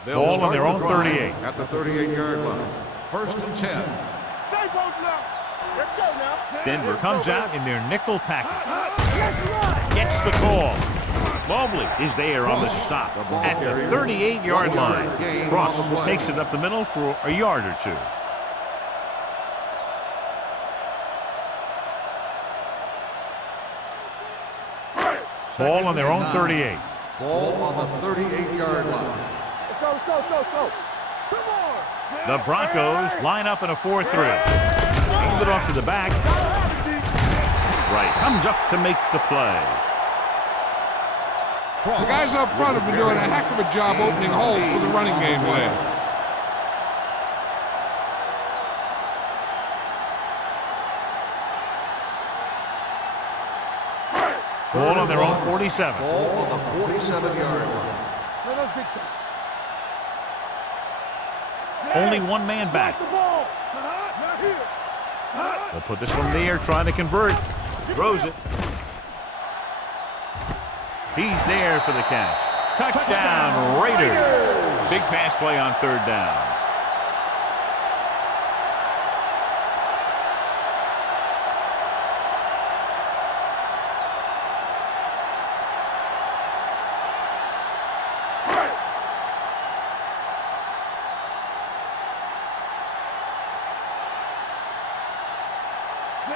Ball on their own 38. At the 38-yard line. 1st and 10. Stay both now. Let's go now. Denver comes out in their nickel package. Gets the call. Mobley is there on the stop at the 38-yard line. Cross takes it up the middle for a yard or two. Ball on their own 38. Ball on the 38-yard line. Let's go. Come on. The Broncos line up in a 4-3. Hand it off to the back. Right, comes up to make the play. The guys up front have been doing a heck of a job opening holes for the running game today. Ball on their own 47. Ball on the 47-yard line. Only one man back. They'll put this one in the air, trying to convert. Throws it. He's there for the catch. Touchdown, Raiders. Big pass play on 3rd down.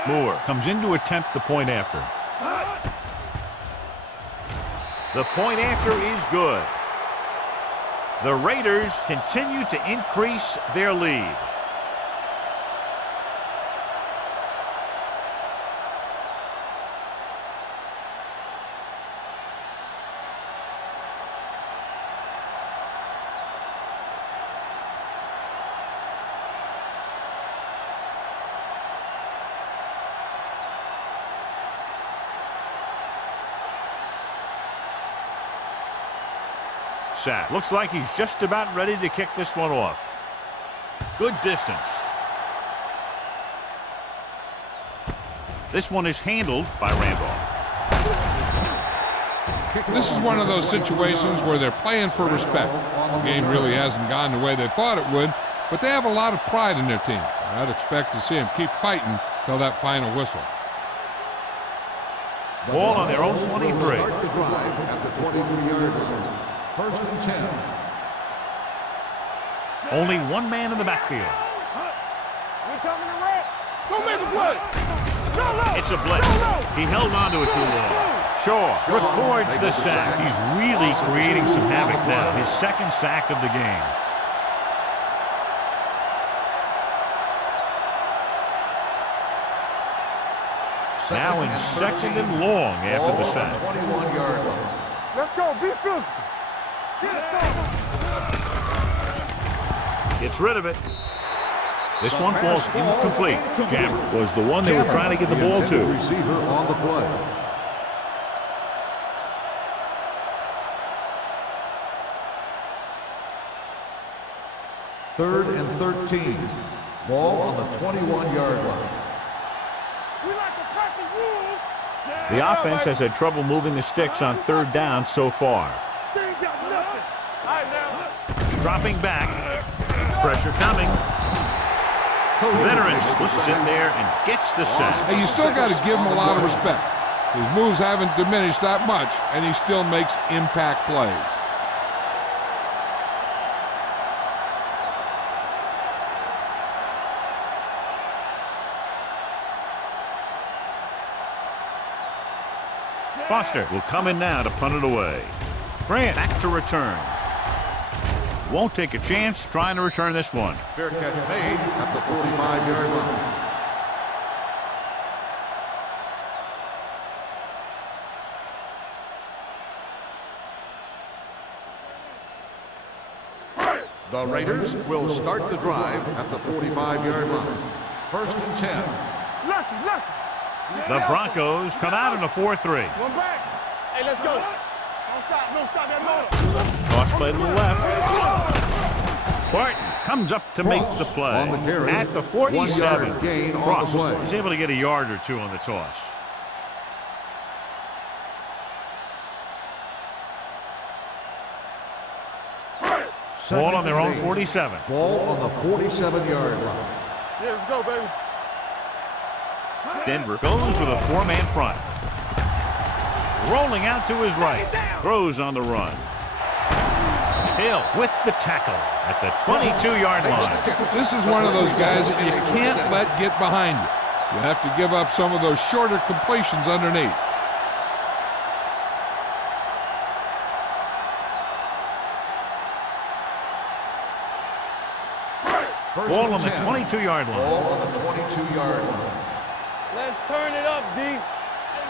Moore comes in to attempt the point after. The point after is good. The Raiders continue to increase their lead. Sack. Looks like he's just about ready to kick this one off. Good distance. This one is handled by Randolph. This is one of those situations where they're playing for respect. The game really hasn't gone the way they thought it would, but they have a lot of pride in their team. I'd expect to see them keep fighting till that final whistle. Ball on their own 23. Start the drive at the 23-yard line. First and 10. Only one man in the backfield. We're coming to red. Don't make a play. It's a blitz. He held on to it too long. Shaw records the sack. He's really creating some havoc now. His second sack of the game. Now in second and long after the sack. 21-yard line. Let's go. Be physical. Gets rid of it. This one falls incomplete. Jammer was the one they were trying to get the ball to. Receiver on the play. Third and 13. Ball on the 21-yard line. We like to crack the rules. The offense has had trouble moving the sticks on third down so far. They ain't got nothing. All right, now. Dropping back. Pressure coming. Veteran slips in there and gets the sack. Hey, you still got to give him a lot of respect. His moves haven't diminished that much, and he still makes impact plays. Foster will come in now to punt it away. Grant back to return. Won't take a chance trying to return this one. Fair catch made at the 45-yard line. The Raiders will start the drive at the 45-yard line. First and 10. Lucky. The Broncos come out in a 4-3. One back. Hey, let's go. Don't stop that motor. Toss play to the left. Barton comes up to make the play. On the carry, At the 47. 1 yard gain on the Ross play. is able to get a yard or two on the toss. Ball on their own 47. Ball on the 47-yard line. Yeah, let's go, baby. Denver goes with a 4-man front. Rolling out to his right. Throws on the run. Hill with the tackle at the 22-yard line. This is one of those guys that you can't let get behind you. You have to give up some of those shorter completions underneath. Ball on the 22-yard line. Ball on the 22-yard line. Let's turn it up, D. Ain't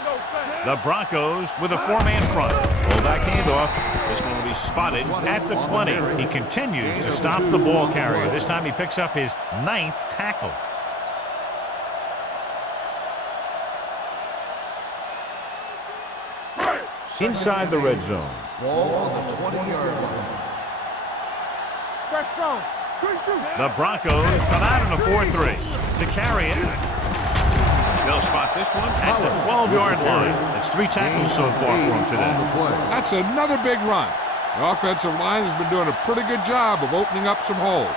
no thing. The Broncos with a 4-man front. Fullback handoff. This one will be spotted at the 20. He continues to stop the ball carrier. This time he picks up his 9th tackle. Inside the red zone. Ball on the 20-yard line. That's strong. The Broncos come out in a 4-3. To carry it. They'll spot this one at the 12-yard line. That's 3 tackles so far for him today. That's another big run. The offensive line has been doing a pretty good job of opening up some holes.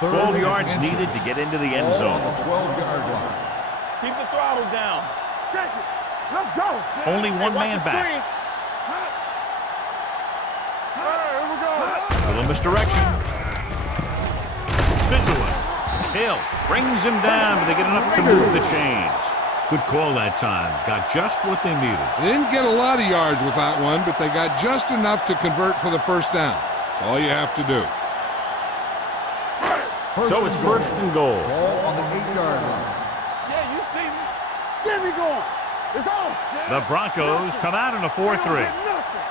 12 yards needed to get into the end zone. Ball on the 12-yard line. Keep the throttle down. Check it. Let's go. Only one man back. Here we go. A little misdirection. Spins away. Hill brings him down, but they get enough to move the chains. Good call that time. Got just what they needed. They didn't get a lot of yards with that one, but they got just enough to convert for the first down. That's all you have to do. So it's first and goal. Ball on the 8-yard line. Yeah, you see me. Get me going. It's on. The Broncos come out in a 4-3. Nothing.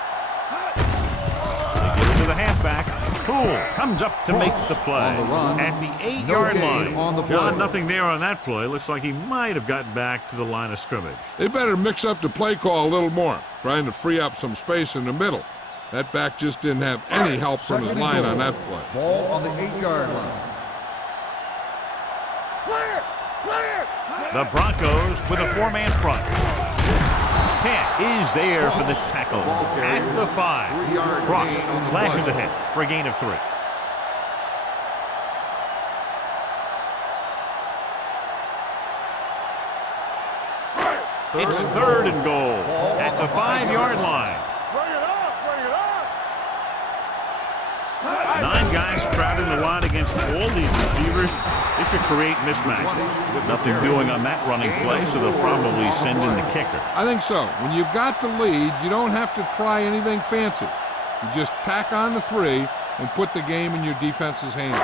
They give it to the halfback. Poole comes up to make the play. On the run. At the 8-yard line. On the John, play. nothing there on that play. Looks like he might have gotten back to the line of scrimmage. They better mix up the play call a little more, trying to free up some space in the middle. That back just didn't have any help from his line on that play. Ball on the 8-yard line. Clear. The Broncos with a 4-man front. Pass is there for the tackle at the 5. Cross slashes ahead for a gain of 3. It's 3rd and goal at the 5-yard line. Bring it up, bring it up. 9 guys crowding the line against all these receivers. This should create mismatches. Nothing doing on that running play, so they'll probably send in the kicker. I think so. When you've got the lead, you don't have to try anything fancy. You just tack on the 3 and put the game in your defense's hands.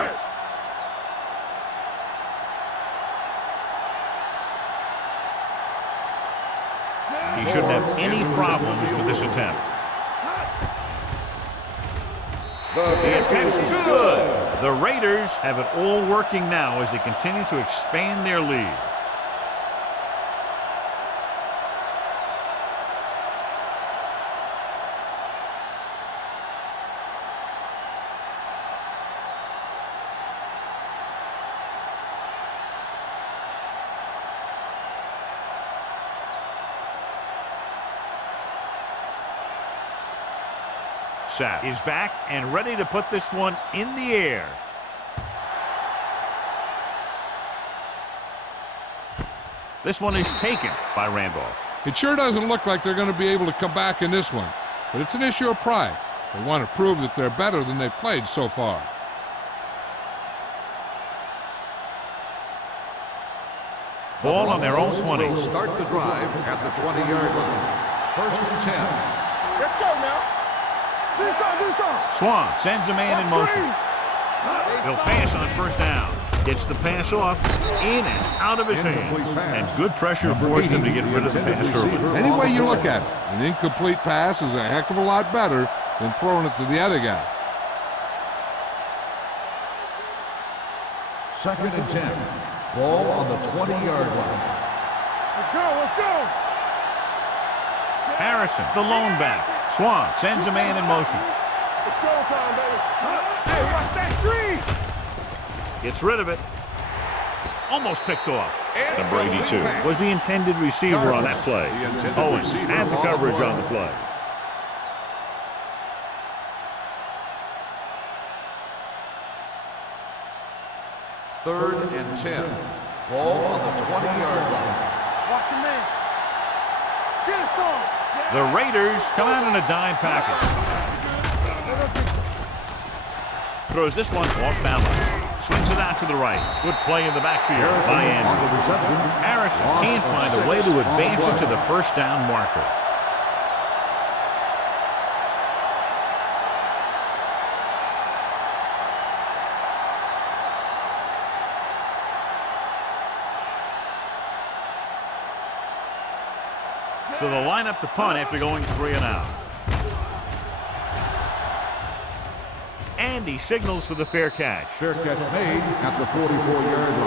He shouldn't have any problems with this attempt. The attempt is good. The Raiders have it all working now as they continue to expand their lead. Sapp is back and ready to put this one in the air. This one is taken by Randolph. It sure doesn't look like they're going to be able to come back in this one, but it's an issue of pride. They want to prove that they're better than they've played so far. Ball on their own 20. Will start the drive at the 20-yard line. 1st and 10. Let's go now. This side. Swan sends a man in motion. He'll pass on 1st down. Gets the pass off, in and out of his hand. And good pressure forced him to get rid of the pass early. Any way you look at it, an incomplete pass is a heck of a lot better than throwing it to the other guy. 2nd and 10. Ball on the 20-yard line. Let's go, let's go. Harrison, the lone back. Swan sends a man in motion. It's showtime, baby. Hey, watch that screen. Gets rid of it. Almost picked off. Number 82 was the intended receiver on that play. Owens had the coverage on the play. Third and 10. Ball on the 20-yard line. Watch your man. Get it, son. The Raiders come out in a dime package. Throws this one off balance. Swings it out to the right. Good play in the backfield by Andrew. On the reception. Harrison can't find a way to advance it to the 1st down marker. So they'll line up to punt after going 3 and out. And he signals for the fair catch. Fair catch made at the 44-yard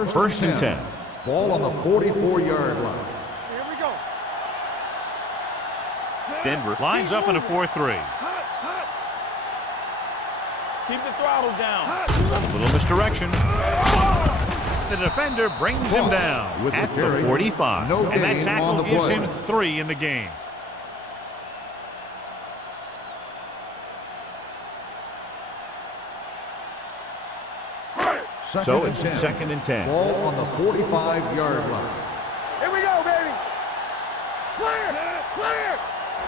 line. First and 10. Ball on the 44-yard line. Here we go. Denver lines up in a 4-3. Keep the throttle down. A little misdirection. The defender brings him down at the 45. And that tackle gives him 3 in the game. So it's 2nd and 10. Ball on the 45-yard line. Here we go, baby. Clear, clear.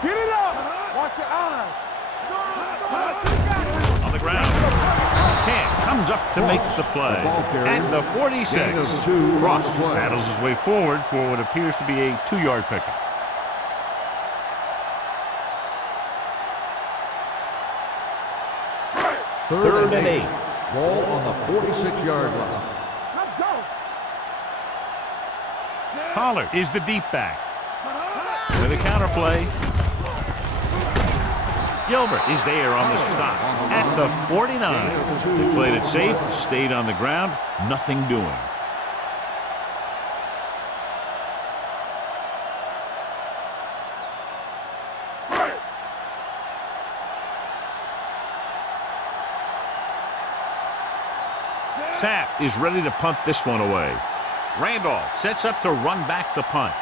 Get it up. Watch your eyes. On the ground. Camp comes up to make the play. At the 46. Ross battles his way forward for what appears to be a 2-yard pickup. Third and 8. Ball on the 46-yard line. Let's go. Pollard is the deep back. With a counter play. Gilbert is there on the stop at the 49. They played it safe, stayed on the ground, nothing doing. Sapp is ready to punt this one away. Randolph sets up to run back the punt.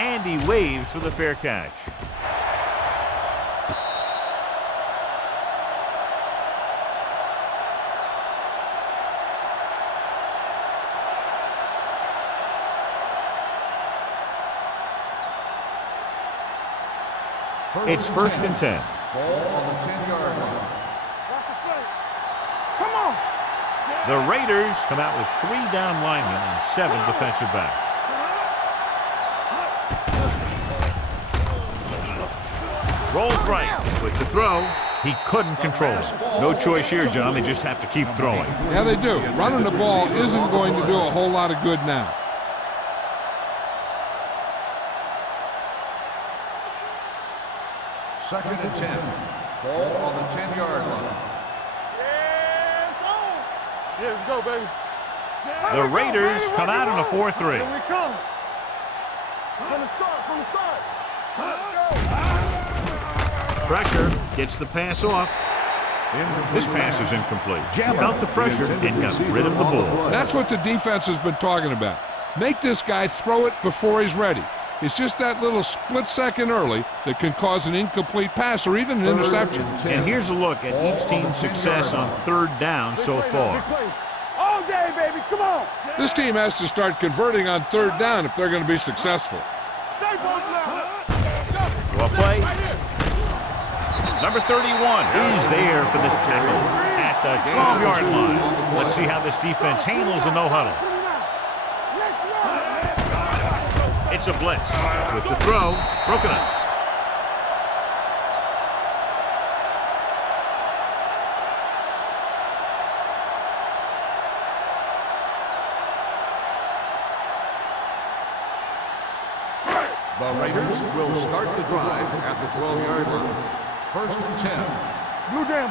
And he waves for the fair catch. It's 1st and 10. Ball on the 10-yard line. Come on. The Raiders come out with 3 down linemen and 7 defensive backs. Rolls right with the throw. He couldn't control it. No choice here, John. They just have to keep throwing. Yeah, they do. Running the ball isn't going to do a whole lot of good now. Second and 10. Ball on the 10-yard line. Yeah, let's go, baby. The Raiders come out on a 4-3. Here we come. From the start. Pressure gets the pass off. This pass is incomplete. Felt the pressure and got rid of the ball. That's what the defense has been talking about. Make this guy throw it before he's ready. It's just that little split second early that can cause an incomplete pass or even an interception. And here's a look at each team's success on 3rd down so far. All day, baby. Come on. This team has to start converting on 3rd down if they're going to be successful. Stay both now. Well play. Number 31 is there for the tackle at the 12-yard line. Let's see how this defense handles the no-huddle. It's a blitz with the throw broken up. The Raiders will start the drive at the 12-yard line. 1st and 10. Blue down.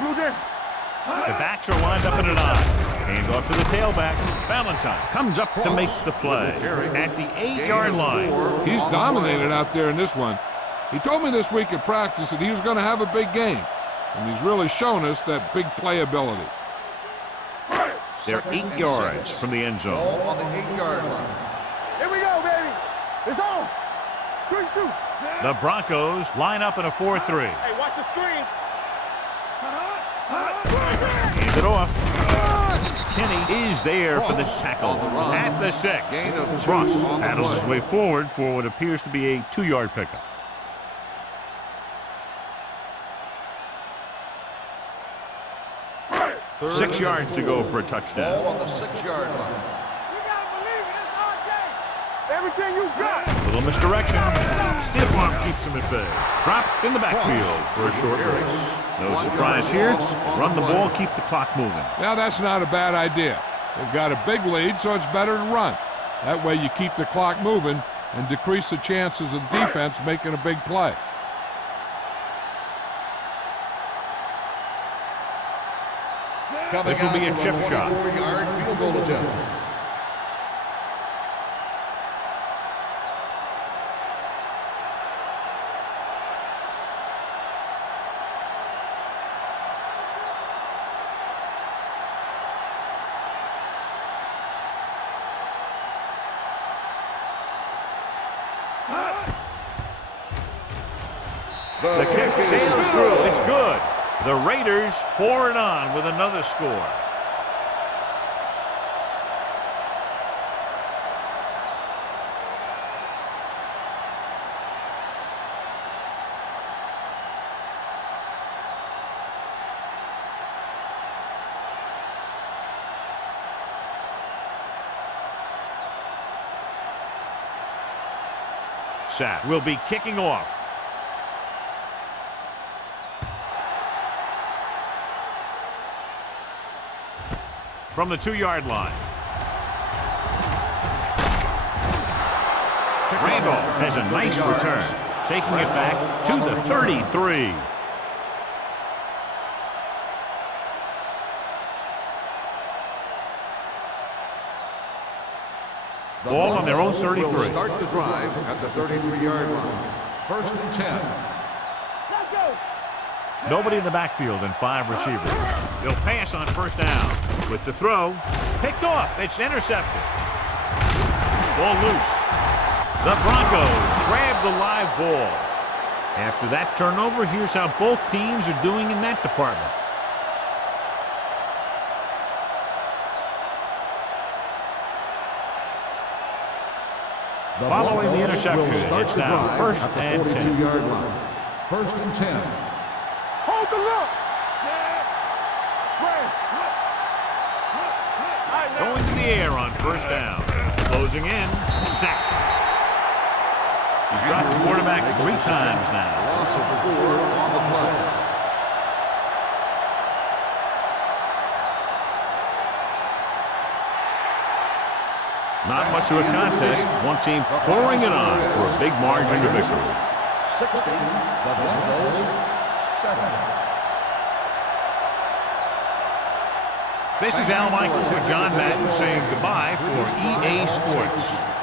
The backs are lined up in an eye. Hand off to the tailback. Valentine comes up to make the play at the 8-yard line. He's dominated out there in this one. He told me this week at practice that he was going to have a big game, and he's really shown us that big playability. They're 8 yards from the end zone. Ball on the 8-yard line. Here we go, baby. It's on. 3 shoot. The Broncos line up in a 4-3. Hey, watch the screen. Hand it off. Kenny is there for the tackle at the 6. Cross paddles his way forward for what appears to be a 2-yard pickup. Third 6 yards to go for a Ball touchdown. on the 6-yard line. You gotta believe it. It's our day. Everything you got. Little misdirection. Stiff arm keeps him at bay. Dropped in the backfield for a short race. No surprise here. Run the ball, keep the clock moving. Now that's not a bad idea. They've got a big lead, so it's better to run. That way you keep the clock moving and decrease the chances of the defense making a big play. This will be a chip shot. 4-yard field goal attempt. The kick sails through. It's good. The Raiders pour it on with another score. Sapp will be kicking off. from the 2-yard line. Randolph has a nice return, taking it back to the 33. Ball on their own 33. Will start the drive at the 33-yard line. First and 10. Nobody in the backfield and 5 receivers. They'll pass on first down. With the throw, picked off. It's intercepted. Ball loose. The Broncos grab the live ball. After that turnover, here's how both teams are doing in that department. Following the interception, it's now first and 10. Line. First and 10. Hold the look. Going to the air on first down. Closing in. Sack. He's dropped the quarterback 3 times now. Loss of 4 on the play. Not much of a contest. One team pouring it on for a big margin of victory. 16, the Broncos, 7. This is Al Michaels with John Madden saying goodbye for EA Sports.